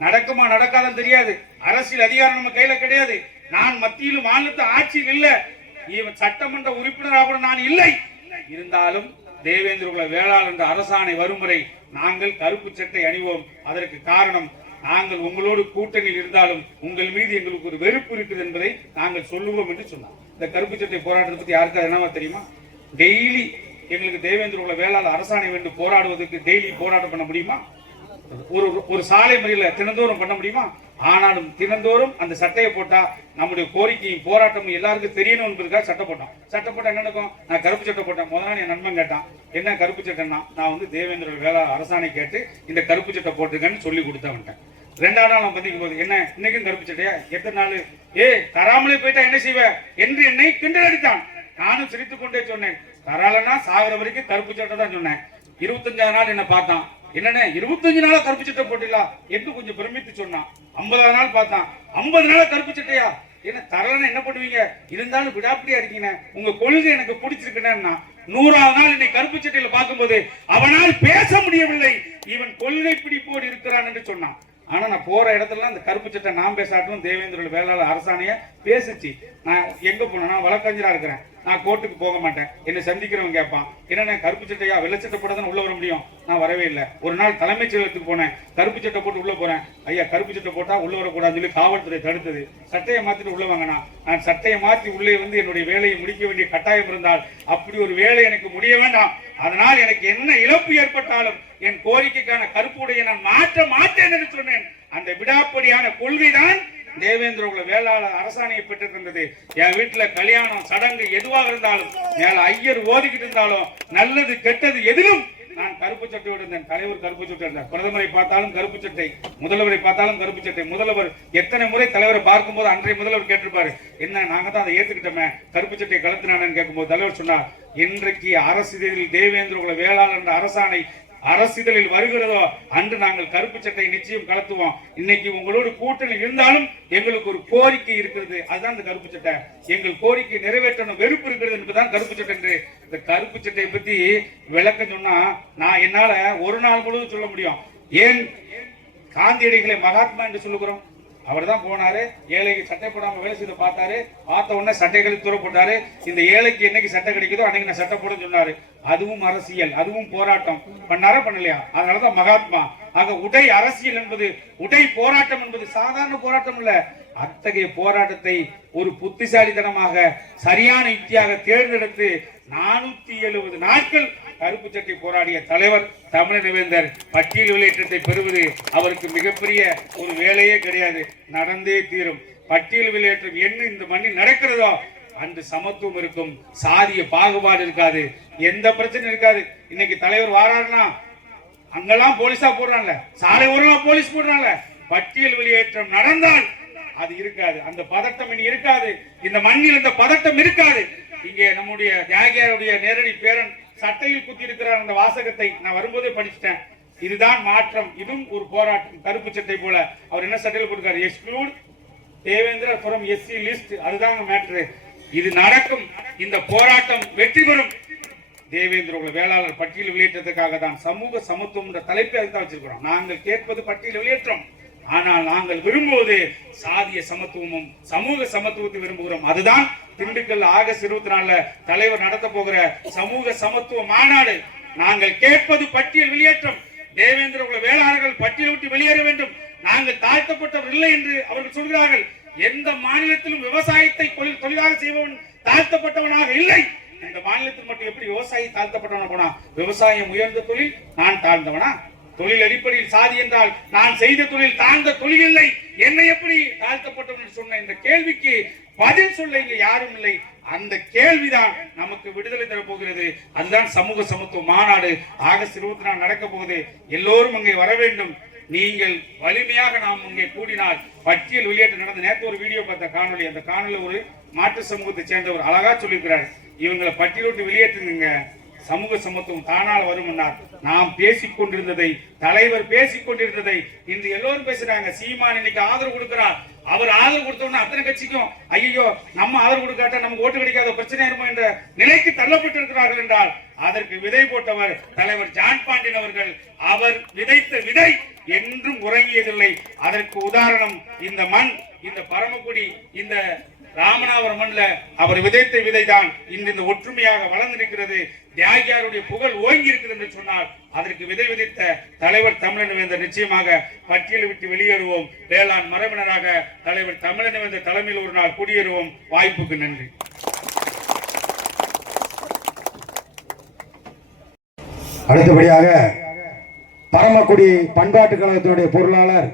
நடக்குமா நடக்காதுன்னு தெரியாது. அரசியல் அதிகாரம் நம்ம கையில கிடையாது. நான் மத்தியிலும் மாநிலத்து ஆட்சியில் இல்ல, சட்டமன்ற உறுப்பினராக கூட நான் இல்லை. இருந்தாலும் தேவேந்திர குல வேளாளர் என்ற அரசாணை வரும் வரை நாங்கள் கருப்பு சட்டை அணிவோம். அதற்கு காரணம், நாங்கள் உங்களோடு கூட்டணியில் இருந்தாலும் உங்கள் மீது எங்களுக்கு ஒரு வெறுப்பு இருக்குது என்பதை நாங்கள் சொல்லுவோம் என்று சொன்னார். இந்த கருப்பு சட்டை போராட்டத்தை பத்தி யாருக்காவது என்னவா தெரியுமா? டெய்லி எங்களுக்கு தேவேந்திர குல வேளாளர் அரசாணை வேண்டும் போராடுவதற்கு டெய்லி போராட்டம் பண்ண முடியுமா? ஒரு சாலை முறையில் தினந்தோறும் பண்ண முடியுமா? ஆனாலும் தினந்தோறும் அந்த சட்டையை போட்டா நம்முடைய கோரிக்கையும் போராட்டமும் எல்லாருக்கும் தெரியணும் என்பதுக்காக சட்டை போட்டோம். சட்டை போட்டா என்ன நடக்கும்? நான் கருப்பு சட்டை போட்டேன். முதல் நாள் என் நண்பன் கேட்டான், என்ன கருப்பு சட்டைன்னா, நான் வந்து தேவேந்திர வேளா அரசாணை கேட்டு இந்த கருப்பு சட்டை போட்டுக்கன்னு சொல்லி கொடுத்தவன்ட்டேன். 2ஆம் நாள் நான் பந்திக்கும் போது, என்ன இன்னைக்கும் கருப்பு சட்டையா? எத்தனை நாள்? தராமலே போயிட்டா என்ன செய்வ என்று என்னை கிண்டல் அடித்தான். நானும் சிரித்துக் கொண்டே சொன்னேன், தராலன்னா சாகுற வரைக்கும் கருப்பு சட்டை தான் சொன்னேன். 25ஆம் நாள் என்ன பார்த்தான், என்னன்னு 25 நாளா கருப்பு சட்டை போட்டிலா என்று கொஞ்சம் பிரமித்து சொன்னான். 50ஆம் நாள் பார்த்தான், 50 நாளா கருப்பு சட்டையா? என்ன தரலன்னா என்ன பண்ணுவீங்க? இருந்தாலும் விடாப்படியா இருக்கீங்க, உங்க கொள்கை எனக்கு பிடிச்சிருக்குன்னா. 100ஆம் நாள் என்னை கருப்பு சட்டையில பார்க்கும்போது அவனால் பேச முடியவில்லை, இவன் கொள்கை பிடிப்போடு இருக்கிறான் என்று சொன்னான். ஆனா நான் போற இடத்துல அந்த கருப்பு சட்டை நான் பேசாட்டும் தேவேந்திர வேளாளர் அரசாணைய பேசிச்சு. நான் எங்க போனா வழக்கறிஞரா இருக்கிறேன், நான் கோர்ட்டுக்கு போக மாட்டேன். என்னை சந்திக்கிறவங்க கேட்பான், என்னென்ன கருப்பு சட்டையா? வெள்ளை சட்டை போட தான் உள்ள வர முடியும். நான் வரவே இல்லை. ஒரு நாள் தலைமைச் செயலகத்துக்கு போனேன், கருப்பு சட்டை போட்டு உள்ள போறேன். ஐயா கருப்பு சட்டை போட்டா உள்ள வரக்கூடாதுன்னு சொல்லி காவல்துறை தடுத்தது. சட்டையை மாத்திட்டு உள்ள வாங்கினா, நான் சட்டையை மாற்றி உள்ளே வந்து என்னுடைய வேலையை முடிக்க வேண்டிய கட்டாயம் இருந்தால் அப்படி ஒரு வேலை எனக்கு முடிய வேண்டாம். அதனால் எனக்கு என்ன இழப்பு ஏற்பட்டாலும் என் கோரிக்கைக்கான கருப்பு உடையை நான் மாற்ற மாட்டேன் என்று சொன்னேன். அந்த விடாப்படியான கொள்கைதான் தேவேந்திர குல வேளாளர் அரசாணையை பெற்றிருந்தது. என் வீட்டுல கல்யாணம் சடங்கு எதுவாக இருந்தாலும், மேல ஐயர் ஓதிக்கிட்டு இருந்தாலும், நல்லது கெட்டது எதிலும் நான் கருப்பு சட்டையோடு இருந்தேன். தலைவர் கருப்பு சட்டை இருந்தார். பிரதமரை பார்த்தாலும் கருப்பு சட்டை, முதல்வரை பார்த்தாலும் கருப்பு சட்டை. முதல்வர் எத்தனை முறை தலைவரை பார்க்கும்போது அன்றைய முதல்வர் கேட்டிருப்பாரு, என்ன நாங்க தான் அதை ஏத்துக்கிட்டோமே, கருப்பு சட்டை கலத்தினானு கேட்கும்போது தலைவர் சொன்னார், இன்றைக்கு அரசியலில் தேவேந்திர குல வேளாளர் என்ற அரசாணை அரசிதழில் வருகிறதோ அன்று நாங்கள் கருப்பு சட்டை நிச்சயம் கலத்துவோம். இன்னைக்கு உங்களோடு கூட்டணி இருந்தாலும் எங்களுக்கு ஒரு கோரிக்கை இருக்கிறது, அதுதான் இந்த கருப்பு சட்டை. எங்கள் கோரிக்கை நிறைவேற்றணும், வெறுப்பு இருக்கிறது என்பதுதான் கருப்பு சட்டை என்று. இந்த கருப்பு சட்டையை பத்தி விளக்கம் சொன்னா நான் என்னால ஒரு நாள் முழுவதும் சொல்ல முடியும். ஏன் காந்தியடிகளை மகாத்மா என்று சொல்லுகிறோம்? அவர் தான் போனாரு, ஏழைக்கு சட்டை போடாம வேலை செய்து பார்த்தாரு, பார்த்த உடனே சட்டைகளை தூர போட்டாரு. இந்த ஏழைக்கு என்னைக்கு சட்டை கிடைக்குதோ அன்னைக்கு நான் சட்டை போட சொன்னாரு. அதுவும் அரசியல், அதுவும் போராட்டம் பண்ணாரா பண்ணலையா? அதனாலதான் மகாத்மா. ஆக உடை அரசியல் என்பது, உடை போராட்டம் என்பது சாதாரண போராட்டம் இல்ல. அத்தகைய போராட்டத்தை ஒரு புத்திசாலித்தனமாக சரியான யுக்தியாக தேர்ந்தெடுத்து 470 நாட்கள் கருப்பு சட்டை போராடிய தலைவர் தமிழவேந்தர் பட்டியல் வெளியேற்றத்தை பெறுவது அவருக்கு மிகப்பெரிய ஒரு வேலையே கிடையாது, நடந்தே தீரும். பட்டியல் வெளியேற்றம் என்ன இந்த மண்ணில் நடக்கிறதோ அன்று சமத்துவம் இருக்கும், சாதிய பாகுபாடு இருக்காது, எந்த பிரச்சனையும் இருக்காது. இன்னைக்கு தலைவர் வாராருன்னா அங்கெல்லாம் போலீஸா போடுறாங்க, சாலை ஓரமா போலீஸ் போடுறாங்க. பட்டியல் வெளியேற்றம் நடந்தால் அது இருக்காது, அந்த பதட்டம் இனி இருக்காது. இந்த மண்ணில் இந்த பதட்டம் இருக்காது. இங்கே நம்முடைய தியாகியாருடைய நேரடி பேரன் சட்டையில் குத்தி இருக்கிறார். அந்த வாசகத்தை நான் வரும்போதே படிச்சுட்டேன். இதுதான் மாற்றம், இதுவும் ஒரு போராட்டம். கருப்பு சட்டை போல அவர் என்ன சட்டையில் போட்டுக்காரு, exclude Devendra from SC list, அதுதான் மேட்ரு. இது நடக்கும், இந்த போராட்டம் வெற்றி பெறும். தேவேந்திர குல வேளாளர் பட்டியல் வெளியேற்றத்துக்காக தான் சமூக சமத்துவம் என்ற தலைப்பை அதுதான் வச்சிருக்கிறோம். நாங்கள் கேட்பது பட்டியல் வெளியேற்றம், ஆனால் நாங்கள் விரும்புவது சாதிய சமத்துவமும் சமூக சமத்துவத்தை விரும்புகிறோம். அதுதான் திண்டுக்கல் ஆகஸ்ட் 24 தலைவர் நடத்த போகிற சமூக சமத்துவ மாநாடு. நாங்கள் கேட்பது பட்டியல் வெளியேற்றம். தேவேந்திர குல வேளாளர்கள் பட்டியல் விட்டு வெளியேற வேண்டும். நாங்கள் தாழ்த்தப்பட்டவர் இல்லை என்று அவர்கள் சொல்கிறார்கள். எந்த மாநிலத்திலும் விவசாயத்தை தொழிலாக செய்பவன் தாழ்த்தப்பட்டவனாக இல்லை. இந்த மாநிலத்தில் மட்டும் எப்படி விவசாயி தாழ்த்தப்பட்டவனா போனா? விவசாயம் உயர்ந்த தொழில், நான் தாழ்ந்தவனா? தொழில் அடிப்படையில் சாதி என்றால் நான் செய்த தொழில் தாழ்ந்த தொழில் இல்லை, என்னை எப்படி தாழ்த்தப்பட்டவன் சொன்ன இந்த கேள்விக்கு பதில் சொல்ல இங்க யாரும் இல்லை. அந்த கேள்விதான் நமக்கு விடுதலை தர போகிறது. அதுதான் சமூக சமத்துவ மாநாடு ஆகஸ்ட் 24 நடக்க போகுது. எல்லோரும் அங்கே வர வேண்டும். நீங்கள் வலிமையாக நாம் இங்கே கூடினால் பட்டியல் வெளியேற்றம் நடந்த நேற்று ஒரு வீடியோ பார்த்த காணொலி, அந்த காணொலி ஒரு மாற்று சமூகத்தை சேர்ந்தவர் அழகா சொல்லியிருக்கிறார், இவங்களை பட்டியல் விட்டு வெளியேற்றுங்க, சமூக சமத்துவம் தானால் வரும். நாம் பேசிக் கொண்டிருந்ததை, தலைவர் பேசிக் கொண்டிருந்ததை இன்று எல்லோரும் பேசுறாங்க. சீமான் இன்னைக்கு ஆதரவு கொடுக்கிறார். அவர் ஆதரவு கொடுத்தோம்னா அத்தனை கட்சிக்கும் ஐயோ நம்ம ஆதரவு கொடுக்காட்டா நமக்கு ஓட்டு கிடைக்காத பிரச்சனை இருக்கும் என்ற நிலைக்கு தள்ளப்பட்டு இருக்கிறார்கள் என்றால் அதற்கு விதை போட்டவர் தலைவர் ஜான் பாண்டியன் அவர்கள். அவர் விதைத்த விதை என்றும் உறங்கியதில்லை. அதற்கு உதாரணம் இந்த மண், இந்த பரமக்குடி, இந்த ராமநாதபுரம் மண்ல அவர் விதைத்த விதைதான் இன்று இந்த ஒற்றுமையாக வளர்ந்து நிற்கிறது. தியாகியாருடைய புகழ் ஓங்கி இருக்கிறது என்று சொன்னால் அதற்கு விதை விதைத்த தலைவர் தமிழவேந்தர். நிச்சயமாக பட்டியலை விட்டு வெளியேறுவோம். வேளாண் மரபினராக தலைவர் தமிழவேந்தர் தலைமையில் ஒரு நாள் குடியேறுவோம். வாய்ப்புக்கு நன்றி. அடுத்தபடியாக பரமக்குடி பண்பாட்டு கழகத்தினுடைய பொருளாளர்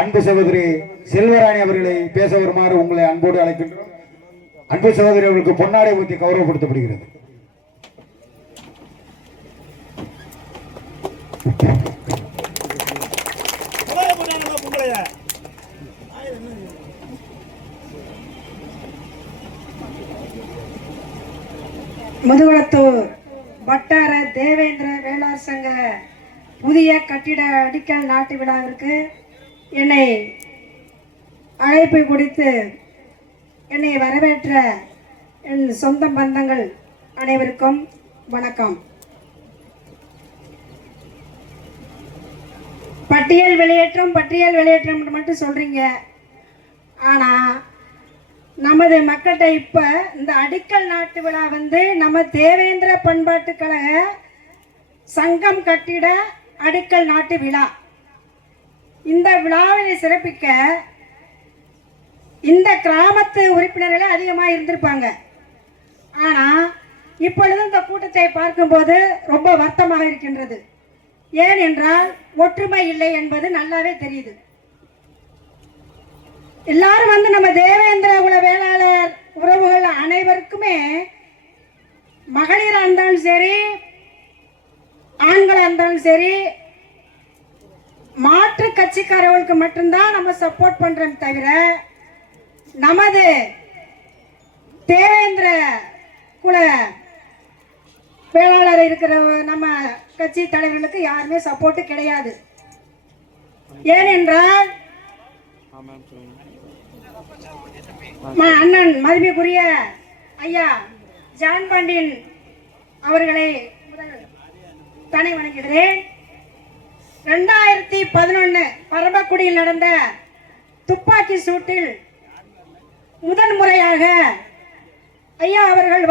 அன்பு சகோதரி செல்வராணி அவர்களை பேச வருமாறு உங்களை அன்போடு அழைக்கின்றோம். அன்பு சகோதரி அவர்களுக்கு பொன்னாடை ஊற்றி கௌரவப்படுத்தப்படுகிறது. முதுகுளத்தூர் வட்டார தேவேந்திர வேளாண் சங்க புதிய கட்டிட அடிக்கல் நாட்டு விழாவிற்கு என்னை அழைப்பு கொடுத்து என்னை வரவேற்ற என் சொந்த பந்தங்கள் அனைவருக்கும் வணக்கம். பட்டியல் வெளியேற்றம் மட்டும் சொல்றீங்க. ஆனா நமது மக்கள்கிட்ட இப்ப இந்த அடிக்கல் நாட்டு விழா நம்ம தேவேந்திர பண்பாட்டு கழக சங்கம் கட்டிட அடிக்கல் நாட்டு விழா. இந்த விழாவை சிறப்பிக்க இந்த கிராமத்து உறுப்பினர்களே அதிகமாக இருந்திருப்பாங்க. ஆனா இப்பொழுது இந்த கூட்டத்தை பார்க்கும்போது ரொம்ப வருத்தமாக இருக்கின்றது. ஏனென்றால் ஒற்றுமை இல்லை என்பது நல்லாவே தெரியுது. எல்லாரும் நம்ம தேவேந்திர குல வேளாளர் உறவுகள் அனைவருக்குமே மகளிராக இருந்தாலும் சரி, ஆண்களாக இருந்தாலும் சரி, மாற்று கட்சிக்காரர்களுக்கு மட்டும்தான் நம்ம சப்போர்ட் பண்றோம் தவிர நமது தேவேந்திர குல வேளாளர் இருக்கிற நம்ம கட்சி தலைவர்களுக்கு யாருமே சப்போர்ட் கிடையாது. ஏனென்றால் அண்ணன் மதிப்புக்குரிய ஐயா ஜான் பாண்டியன் அவர்களை தனி வணங்குகிறேன். 2011 பரமக்குடியில் நடந்த துப்பாக்கி சூட்டில் முதன் முறையாக ஐயா அவர்கள்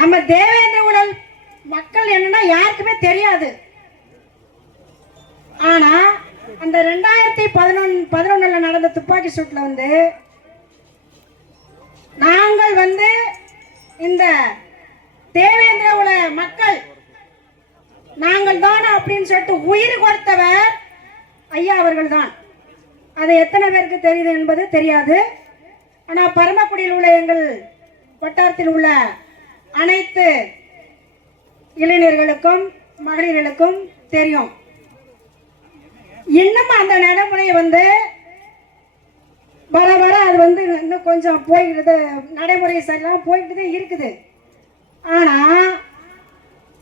நம்ம தேவேந்திர குல மக்கள் என்னன்னா யாருக்குமே தெரியாது. ஆனா அந்த 2011 நடந்த துப்பாக்கி சூட்ல நாங்கள் இந்த தேவேந்திர குல மக்கள் நாங்கள் தான் அப்படின்னு சொல்லிட்டு உயிர் கொடுத்தவர் ஐயா அவர்கள் தான். அது எத்தனை பேருக்கு தெரியுது என்பது தெரியாது. ஆனா பரமக்குடியில் உள்ள எங்கள் வட்டாரத்தில் உள்ள அனைத்து இளைஞர்களுக்கும் மகளிர்களுக்கும் தெரியும். இன்னும் அந்த நடைமுறை வர வர அது இன்னும் கொஞ்சம் போய்கிட்டு நடைமுறை சரியில்லாம போய்கிட்டு இருக்குது. ஆனா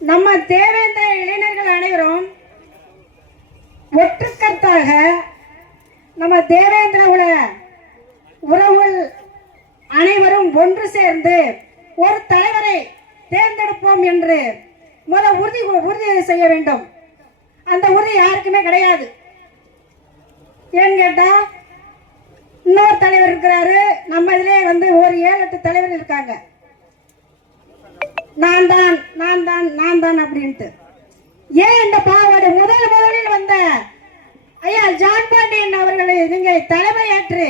நம்ம தேவேந்திர இளைஞர்கள் அனைவரும் ஒற்றுக்கருத்தாக நம்ம தேவேந்திர குல உறவுகள் அனைவரும் ஒன்று சேர்ந்து ஒரு தலைவரை தேர்ந்தெடுப்போம் என்று உறுதி செய்ய வேண்டும். அந்த உறுதி யாருக்குமே கிடையாது. ஏன்னு கேட்டா இன்னொரு தலைவர் இருக்கிறாரு, நம்ம இதுல ஒரு 7-8 தலைவர் இருக்காங்க. நான் தான் அப்படின்ட்டு ஏன் இந்த பாவாடு? முதலில் வந்த ஐயா ஜான் பாண்டியன் அவர்களை நீங்க தலைமையேற்று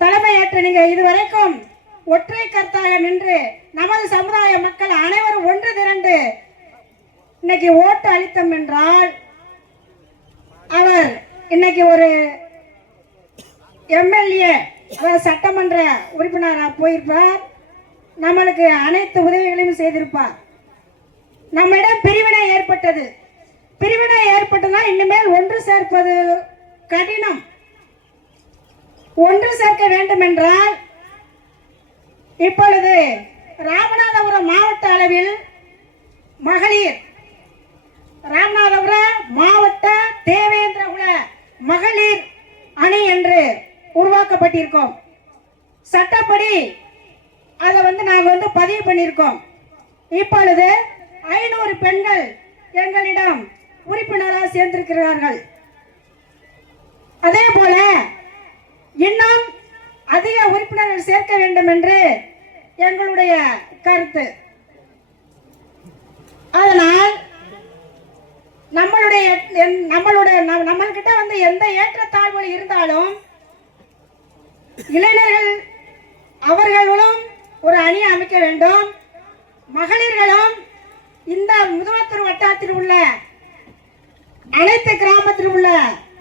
தலைமையேற்று நீங்க இதுவரைக்கும் ஒற்றை கருத்தாக நின்று நமது சமுதாய மக்கள் அனைவரும் ஒன்று திரண்டு இன்னைக்கு ஓட்டு அளித்தோம் என்றால் அவர் இன்னைக்கு ஒரு எம்எல்ஏ சட்டமன்ற உறுப்பினராக போயிருப்பார். நம்மளுக்கு அனைத்து உதவிகளையும் செய்திருப்பார். நம்மிடம் பிரிவினை ஏற்பட்டதா இனிமேல் ஒன்று சேர்ப்பது கடினம். ஒன்று சேர்க்க வேண்டும் என்றால் இப்பொழுது ராமநாதபுரம் மாவட்ட அளவில் மகளிர் ராமநாதபுரம் மாவட்ட தேவேந்திர குல மகளிர் அணி என்று உருவாக்கப்பட்டிருக்கோம். சட்டப்படி அதை நாங்க பதிவு பண்ணியிருக்கோம். இப்பொழுது 500 பெண்கள் எங்களிடம் உறுப்பினராக சேர்ந்திருக்கிறார்கள். அதே போல இன்னும் அதிக உறுப்பினர்கள் சேர்க்க வேண்டும் என்று எங்களுடைய கருத்து. அதனால் நம்மள்கிட்ட எந்த ஏற்றத்தாழ்வுகள் இருந்தாலும் இளைஞர்கள் அவர்களும் ஒரு அணி அமைக்க வேண்டும். மகளிர்களும் இந்த முதுகுளத்தூர் வட்டாரத்தில் உள்ள அனைத்து கிராமத்தில் உள்ள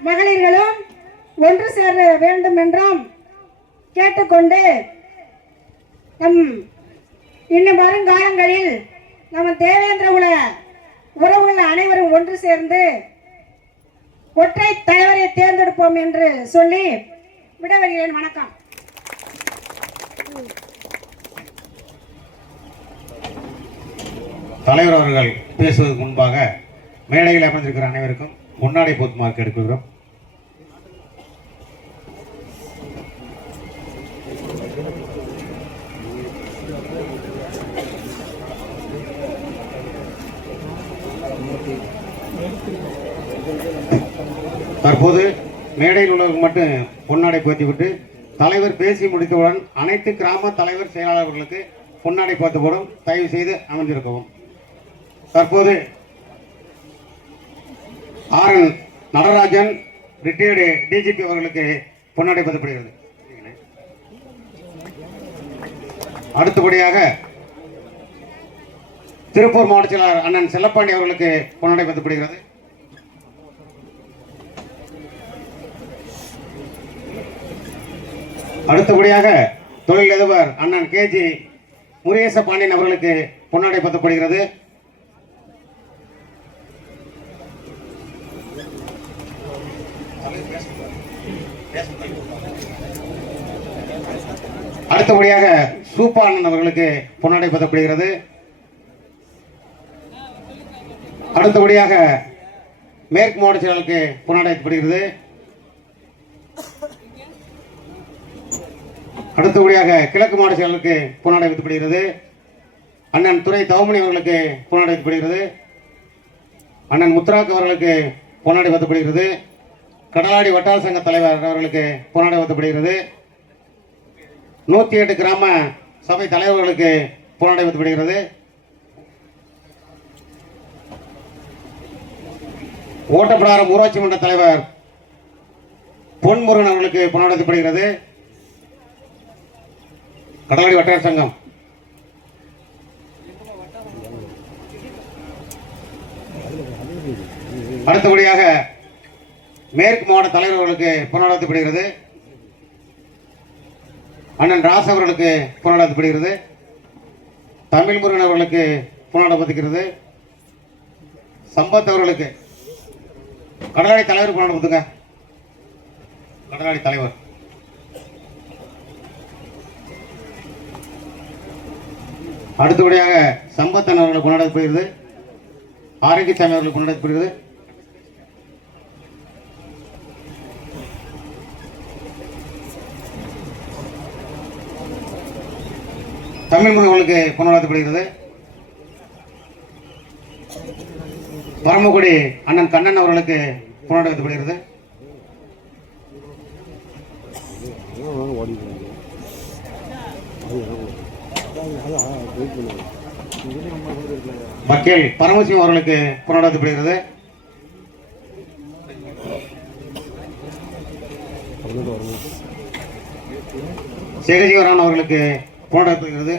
மகளிர்களும் ஒன்று சேர வேண்டும் என்றும் கேட்டுக்கொண்டு இன்னும் வருங்காலங்களில் நம்ம தேவேந்திர குல உறவுகள் அனைவரும் ஒன்று சேர்ந்து ஒற்றை தலைவரை தேர்ந்தெடுப்போம் என்று சொல்லி விடைபெறுகிறேன். வணக்கம். தலைவர் அவர்கள் பேசுவதற்கு முன்பாக மேடையில் அமர்ந்திருக்கிற அனைவருக்கும் முன்னாடி போத்துமாறு கேட்டுக்கொள்கிறோம். தற்போது மேடையில் உள்ளவர்கள் மட்டும் பொன்னாடை போர்த்திவிட்டு தலைவர் பேசி முடித்தவுடன் அனைத்து கிராம தலைவர் செயலாளர்களுக்கு பொன்னாடை போர்த்தப்படும். தயவு செய்து அமர்ந்திருக்கவும். தற்போது RN நடராஜன் ரிட்டையர்டு DGP அவர்களுக்கு பொன்னாடை போர்த்தப்படுகிறது. அடுத்தபடியாக திருப்பூர் மாவட்ட செயலாளர் அண்ணன் செல்லப்பாண்டி அவர்களுக்கு பொன்னாடை போர்த்தப்படுகிறது. அடுத்தபடியாக தொழிலதிபர் அண்ணன் KG முருகேச பாண்டியன் அவர்களுக்கு பொன்னாடை போர்த்தப்படுகிறது. அடுத்தபடியாக சூப்பானந்த் அவர்களுக்கு பொன்னாடை போர்த்தப்படுகிறது. அடுத்தபடியாக மேற்கு மாவட்ட செயலாளருக்கு பொன்னாடை போர்த்தப்படுகிறது. அடுத்தபடியாக கிழக்கு மாவட்ட செயலருக்கு பொன்னாடை வைக்கப்படுகிறது. அண்ணன் துரை தவமணி அவர்களுக்கு பொன்னாடை வைக்கப்படுகிறது. அண்ணன் முத்துராக் அவர்களுக்கு பொன்னாடை வைக்கப்படுகிறது. கடலாடி வட்டார சங்க தலைவர் அவர்களுக்கு பொன்னாடை வைக்கப்படுகிறது. 108 கிராம சபை தலைவர்களுக்கு பொன்னாடை வைக்கப்படுகிறது. ஓட்டப்படாரம் ஊராட்சி மன்ற தலைவர் பொன்முருகன் அவர்களுக்கு பொன்னாடை வைக்கப்படுகிறது. கடலாடி வட்டார சங்கம் அடுத்தபடியாக மேற்கு மாவட்ட தலைவர்களுக்கு பொன்னாடை வைக்கப்படுகிறது. அண்ணன் ராஸ் அவர்களுக்கு பொன்னாடை வைக்கப்படுகிறது. தமிழ் முருகன் அவர்களுக்கு பொன்னாடை வைக்கப்படுகிறது. சம்பத் அவர்களுக்கு கடலாடி தலைவர் பொன்னாடை வைத்துங்க. கடலாடி தலைவர் அடுத்தபடியாக சம்பத்தன் அவர்கள் கொண்டாடப்படுகிறது. ஆரோக்கியசாமி அவர்கள் கொண்டாடப்படுகிறது. தமிழ் முருகர்களுக்கு கொண்டாடப்படுகிறது. பரமக்குடி அண்ணன் கண்ணன் அவர்களுக்கு கொண்டாடப்படுகிறது. மக்கள் பரமசிவம் அவர்களுக்கு கொண்டாடப்படுகிறது. சேகஜீவரான் அவர்களுக்கு கொண்டாடப்படுகிறது.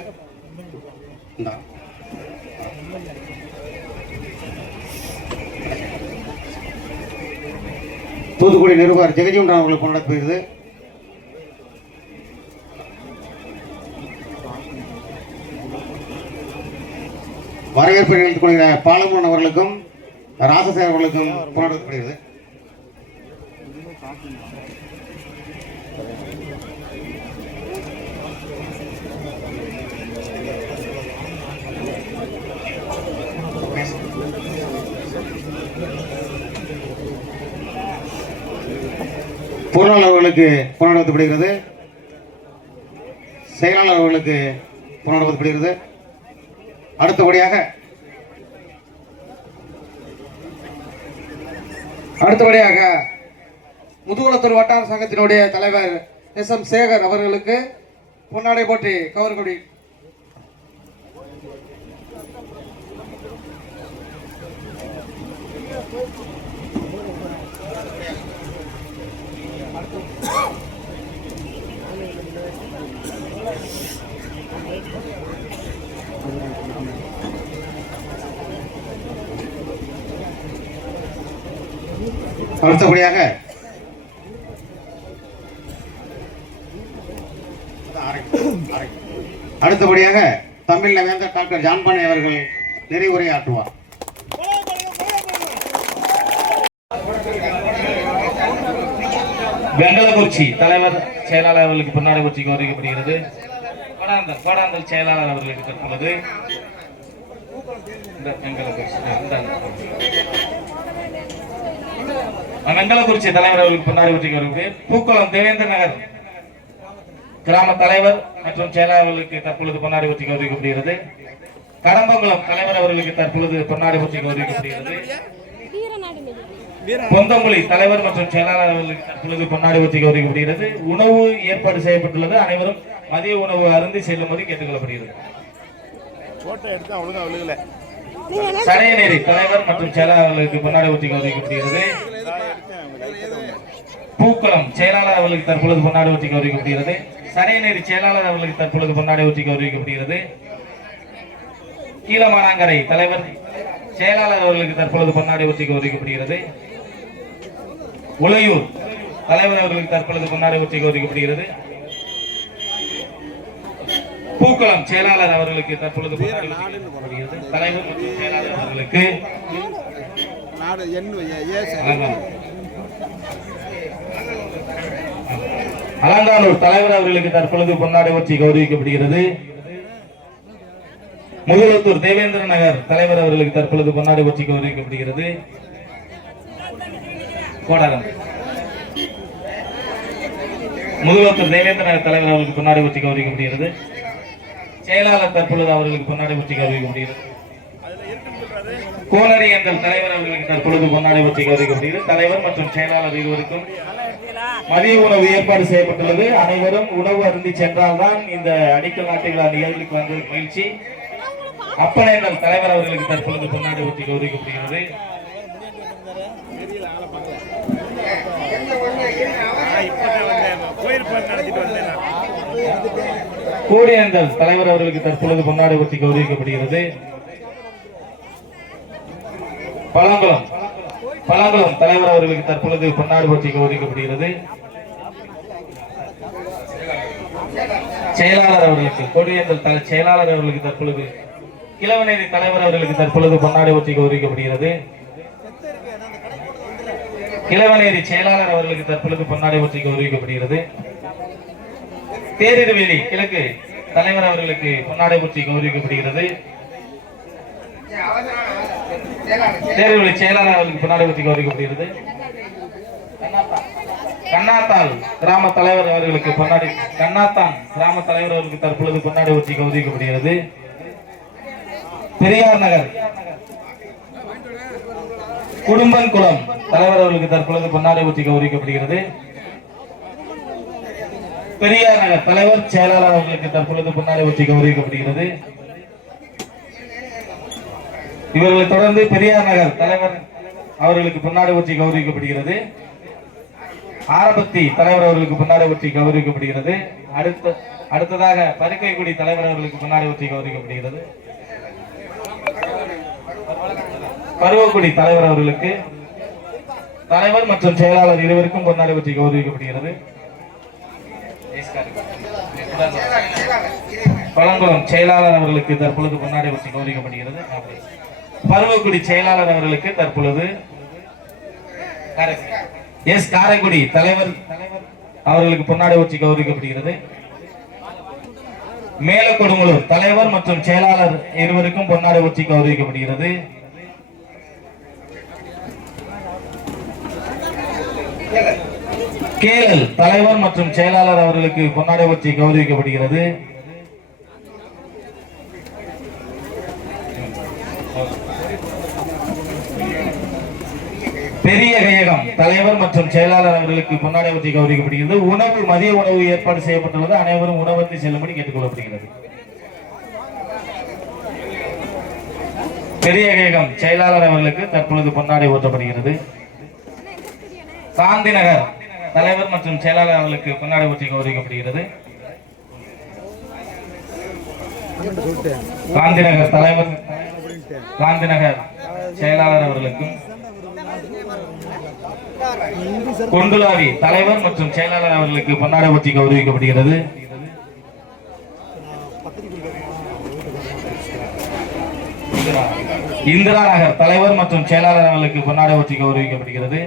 தூத்துக்குடி நிருபர் ஜெகஜீவன் அவர்களுக்கு கொண்டாடப்படுகிறது. வரவேற்பை நிகழ்த்துக் கொள்கிற பாலமுருகன் அவர்களுக்கும் ராசசேகர் அவர்களுக்கும் கொண்டாடப்படுகிறது. பொருளாளர் அவர்களுக்கு கொண்டாடப்படுகிறது. செயலாளர் அவர்களுக்கு கொண்டாடப்படுகிறது. அடுத்தபடியாக முதுகுளத்தூர் வட்டார சங்கத்தினுடைய தலைவர் SM சேகர் அவர்களுக்கு பொன்னாடை போட்டி கவர்கொடி. அடுத்தபடியாக தமிழ் வேந்தர் டாக்டர் ஜான்பானி அவர்கள் நிறைவுரையாற்றுவார். வெங்கலக்குறிச்சி தலைவர் செயலாளர் அவர்களுக்கு பொன்னாடை போற்றி கௌரவிக்கப்படுகிறது. கோடாந்தல் செயலாளர் அவர்களுக்கு தற்பொழுது வெங்கலக்குறிச்சி தலைவர் அவர்களுக்கு பொன்னாடை போற்றி கௌரவிக்கு பூக்குளம் தேவேந்திர நகர் கிராம தலைவர் மற்றும் செயலாளர்களுக்கு தற்பொழுது பொன்னாடை போற்றி கௌரவிக்கப்படுகிறது. கடம்பங்குளம் தலைவர் அவர்களுக்கு தற்பொழுது பொன்னாடை போற்றி கௌரவிக்கப்படுகிறது. பொந்தமொழி தலைவர் மற்றும் செயலாளர் அவர்களுக்கு தற்பொழுது பொன்னாடை போற்றி கௌரவிக்கப்படுகிறது. உணவு ஏற்பாடு செய்யப்பட்டுள்ளது. அனைவரும் மதிய உணவு அருந்தி செல்லும்படி கேட்டுக்கொள்ளப்படுகிறது. சடையநேரி தலைவர் மற்றும் செயலாளர்களுக்கு பொன்னாடை போற்றி கௌரவிக்கப்படுகிறது. பூக்குளம் செயலாளர் அவர்களுக்கு தற்பொழுது பொன்னாடை போற்றி கௌரவிக்கப்படுகிறது. சடையநேரி செயலாளர் அவர்களுக்கு தற்பொழுது பொன்னாடை போற்றி கௌரவிக்கப்படுகிறது. கீழமானாங்கரை தலைவர் செயலாளர் அவர்களுக்கு தற்பொழுது பொன்னாடை போற்றி கௌரவிக்கப்படுகிறது. உளையூர் தலைவர் அவர்களுக்கு தற்பொழுது பொன்னாடை போற்றி கௌரவிக்கப்படுகிறது. பூக்குளம் செயலாளர் அவர்களுக்கு தற்பொழுது பொன்னாடை போற்றி தலைவர் மற்றும் செயலாளர் அவர்களுக்கு அலங்கானூர் தலைவர் அவர்களுக்கு தற்பொழுது பொன்னாடை போற்றி கௌரவிக்கப்படுகிறது. முதலத்தூர் தேவேந்திர நகர் தலைவர் அவர்களுக்கு தற்பொழுது பொன்னாடை போற்றி கௌரவிக்கப்படுகிறது. கோடாரம் முதலத்தூர் தேவேந்திர நகர் தலைவர் அவர்களுக்கு பொன்னாடை போற்றி கௌரவிக்கப்படுகிறது. செயலாளர் தற்பொழுது அவர்களுக்கு பொன்னாடை போற்றி கௌரவிக்கப்படுகிறது. கோனரி எங்கள் தலைவர் அவர்களுக்கு தற்பொழுது பொன்னாடை போற்றி கௌரவிக்கப்படுகிறது. தலைவர் மற்றும் செயலாளர் இருவருக்கும் மதிய உணவு ஏற்பாடு செய்யப்பட்டுள்ளது. அனைவரும் உணவு அருந்தி சென்றால்தான் இந்த அடிக்கல் நாட்டு விழா நிகழ்வுக்கு வந்த மகிழ்ச்சி. அப்பனையங்கள் தலைவர் அவர்களுக்கு தற்பொழுது பொன்னாடை போற்றி கௌரவிக்கப்படுகிறது. கோடியந்தல் தலைவர் அவர்களுக்கு தற்பொழுது பொன்னாடை போற்றி கௌரவிக்கப்படுகிறது. பழங்குளம் தலைவர் அவர்களுக்கு தற்பொழுது பொன்னாடை போற்றி கௌரவிக்கப்படுகிறது. செயலாளர் அவர்களுக்கு கோடியந்தல் செயலாளர் அவர்களுக்கு தற்பொழுது கிழவநேரி தலைவர் அவர்களுக்கு தற்பொழுது பொன்னாடை போற்றி கௌரவிக்கப்படுகிறது. கிழவநேரி செயலாளர் அவர்களுக்கு தற்பொழுது பொன்னாடை போற்றி கௌரவிக்கப்படுகிறது. தேரிருவேலி கிழக்கு தலைவர் அவர்களுக்கு பொன்னாடை போற்றி கௌரவிக்கப்படுகிறது. தேர்வுகளை செயலாளர் அவர்களுக்கு பொன்னாடை போற்றி கௌரவிக்கப்படுகிறது. கண்ணாத்தான் கிராம தலைவர் அவர்களுக்கு தற்பொழுது பொன்னாடை போற்றி கௌரவிக்கப்படுகிறது. பெரியார் நகர் குடும்பன்குளம் தலைவர் அவர்களுக்கு தற்பொழுது பொன்னாடை போற்றி கௌரவிக்கப்படுகிறது. பெரியார் நகர் தலைவர் செயலாளர் அவர்களுக்கு தற்பொழுது பொன்னாடை போற்றி கௌரவிக்கப்படுகிறது. இவர்களை தொடர்ந்து பெரியார் நகர் தலைவர் அவர்களுக்கு பொன்னாடை போற்றி கௌரவிக்கப்படுகிறது. ஆரம்பத்தி தலைவர் அவர்களுக்கு பொன்னாடை போற்றி கௌரவிக்கப்படுகிறது. அடுத்ததாக பருக்கைக்குடி தலைவர் அவர்களுக்கு பொன்னாடை போற்றி கௌரவிக்கப்படுகிறது. பருவக்குடி தலைவர் அவர்களுக்கு தலைவர் மற்றும் செயலாளர் இருவருக்கும் பொன்னாடை போற்றி கௌரவிக்கப்படுகிறது. பழங்குளம் செயலாளர் அவர்களுக்கு தற்பொழுது பொன்னாடை போற்றி கௌரவிக்கப்படுகிறது. பருவக்குடி செயலாளர் அவர்களுக்கு தற்பொழுது காரைக்குடி தலைவர் அவர்களுக்கு பொன்னாடை போற்றி கௌரவிக்கப்படுகிறது. மேலக்கொடுங்கலூர் தலைவர் மற்றும் செயலாளர் இருவருக்கும் பொன்னாடை போற்றி கௌரவிக்கப்படுகிறது. கேரள் தலைவர் மற்றும் செயலாளர் அவர்களுக்கு பொன்னாடை போற்றி கௌரவிக்கப்படுகிறது. பெரிய கையகம் தலைவர் மற்றும் செயலாளர் அவர்களுக்கு பொன்னாடை போற்றி கௌரவிக்கப்படுகிறது. உணவு மதிய உணவு ஏற்பாடு செய்யப்பட்டுள்ளது. அனைவரும் உணவருந்தி செல்லும்படி கேட்டுக்கொள்ளப்படுகிறது. பெரிய கையகம் செயலாளர் அவர்களுக்கு தற்பொழுது பொன்னாடை ஊற்றப்படுகிறது. காந்தி நகர் தலைவர் மற்றும் செயலாளர் அவர்களுக்கு பொன்னாடை போற்றி கௌரவிக்கப்படுகிறது. காந்தி நகர் தலைவர் காந்தி நகர் செயலாளர் அவர்களுக்கும் கொண்டுலாவி தலைவர் மற்றும் செயலாளர் அவர்களுக்கு பொன்னாடை போற்றி கௌரவிக்கப்படுகிறது. இந்திரா நகர் தலைவர் மற்றும் செயலாளர் அவர்களுக்கு பொன்னாடை போற்றி கௌரவிக்கப்படுகிறது.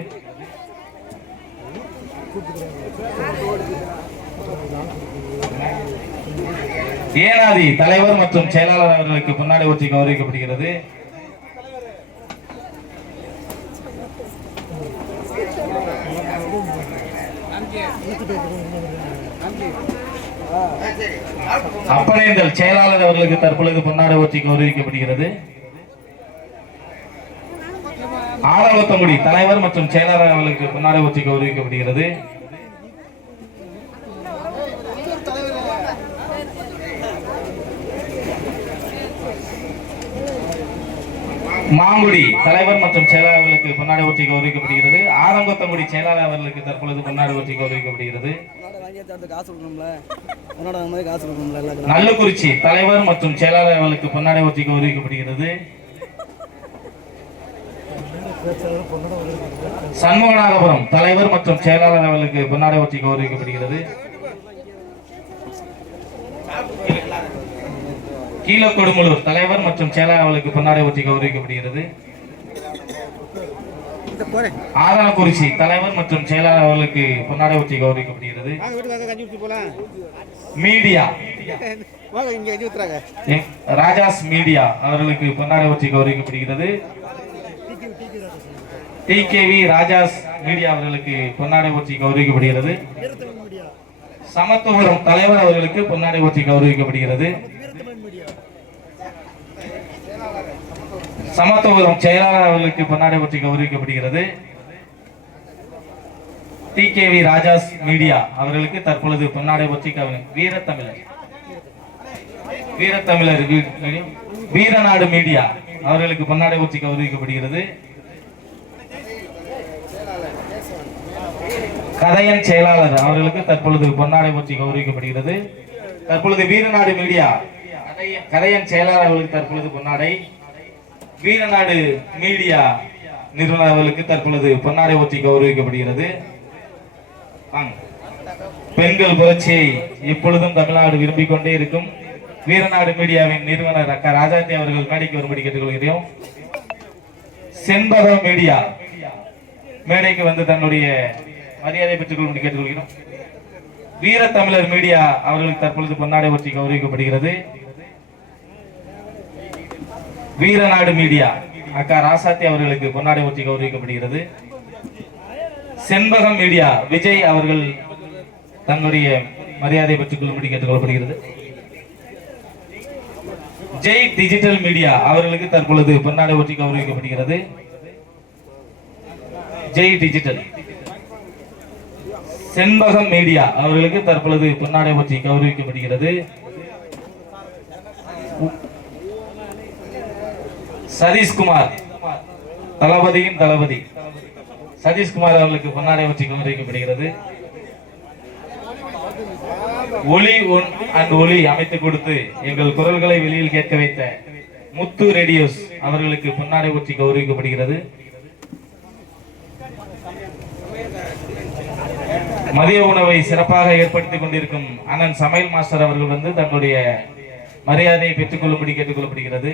ஏனாதி தலைவர் மற்றும் செயலாளர் அவர்களுக்கு பொன்னாடை போற்றி கௌரவிக்கப்படுகிறது. அப்பனேந்தல் செயலாளர் அவர்களுக்கு தற்பொழுது பொன்னாடை போற்றி கௌரவிக்கப்படுகிறது. ஆலவத்தங்குடி தலைவர் மற்றும் செயலாளர் அவர்களுக்கு பொன்னாடை போற்றி கௌரவிக்கப்படுகிறது. மாங்குடி தலைவர் மற்றும் செயலாளர்களுக்கு பொன்னாடை போற்றி கௌரவிக்கப்படுகிறது. ஆரங்கத்தங்குடி செயலாளர் அவர்களுக்கு தற்பொழுது பொன்னாடை போற்றி கௌரவிக்கப்படுகிறது. நல்லுக்குறிச்சி தலைவர் மற்றும் செயலாளர் அவர்களுக்கு பொன்னாடை போற்றி கௌரவிக்கப்படுகிறது. சண்முகநாதபுரம் தலைவர் மற்றும் செயலாளர் அவர்களுக்கு பொன்னாடை போற்றி கௌரவிக்கப்படுகிறது. கீழக்கொடுமுலூர் தலைவர் மற்றும் செயலாளர் அவர்களுக்கு பொன்னாடை போற்றி கௌரவிக்கப்படுகிறது. ஆதனக்குறிச்சி தலைவர் மற்றும் செயலாளர் அவர்களுக்கு பொன்னாடை போற்றி கௌரவிக்கப்படுகிறது. மீடியா ராஜாஸ் மீடியா அவர்களுக்கு பொன்னாடை போற்றி கௌரவிக்கப்படுகிறது. டிகேவி ராஜாஸ் மீடியா அவர்களுக்கு பொன்னாடை போற்றி கௌரவிக்கப்படுகிறது. சமத்துவபுரம் தலைவர் அவர்களுக்கு பொன்னாடை போற்றி கௌரவிக்கப்படுகிறது. சமத்துவபுரம் செயலாளர் அவர்களுக்கு பொன்னாடை போற்றி கௌரவிக்கப்படுகிறது. டிகேவி ராஜாஸ் மீடியா அவர்களுக்கு தற்பொழுது பொன்னாடை போற்றி வீரத்தமிழர் வீரநாடு மீடியா அவர்களுக்கு பொன்னாடை போற்றி கௌரவிக்கப்படுகிறது. கதையன் செயலாளர் அவர்களுக்கு தற்பொழுது பொன்னாடை போற்றி கௌரவிக்கப்படுகிறது. தற்பொழுது வீரநாடு மீடியா கதையன் செயலாளர் அவர்களுக்கு தற்பொழுது பொன்னாடை, வீரநாடு மீடியா நிறுவனர் அவர்களுக்கு தற்பொழுது பொன்னாடை போற்றி கௌரவிக்கப்படுகிறது. பெண்கள் புரட்சியை எப்பொழுதும் தமிழ்நாடு விரும்பிக் கொண்டே இருக்கும் வீரநாடு மீடியாவின் நிறுவனர் அக்கா ராஜாத்தி அவர்கள் மேடைக்கு வரும்படி கேட்டுக்கொள்கிறோம். செண்பகம் மீடியா மேடைக்கு வந்து தன்னுடைய மரியாதை பெற்றுக் கொள்ளும்படி கேட்டுக்கொள்கிறோம். வீரத்தமிழர் மீடியா அவர்களுக்கு தற்பொழுது பொன்னாடை போற்றி கௌரவிக்கப்படுகிறது. வீரநாடு மீடியா அக்கா ராசாத்தி அவர்களுக்கு பொன்னாடை போற்றி கௌரவிக்கப்படுகிறது. செண்பகம் மீடியா விஜய் அவர்கள் தன்னுடைய மரியாதை பெற்றுக் கொள்ளும்படி கேட்டுக்கொள்ளப்படுகிறது. ஜெய் டிஜிட்டல் மீடியா அவர்களுக்கு தற்பொழுது பொன்னாடை போற்றி கௌரவிக்கப்படுகிறது. ஜெய் டிஜிட்டல். செண்பகம் மீடியா அவர்களுக்கு தற்பொழுது பொன்னாடை போற்றி கௌரவிக்கப்படுகிறது. சதீஷ்குமார் தளபதியின் தளபதி சதீஷ்குமார் அவர்களுக்கு பொன்னாடை போற்றி கௌரவிக்கப்படுகிறது. ஒளி ஒன் அண்ட் ஒளி அமைத்து கொடுத்து எங்கள் குரல்களை வெளியில் கேட்க வைத்த முத்து ரேடியோஸ் அவர்களுக்கு பொன்னாடை போற்றி கௌரவிக்கப்படுகிறது. மதிய உணவை சிறப்பாக ஏற்படுத்திக் கொண்டிருக்கும் அண்ணன் சமையல் மாஸ்டர் அவர்கள் வந்து தன்னுடைய மரியாதையை பெற்றுக் கொள்ளும்படி கேட்டுக் கொள்ளப்படுகிறது.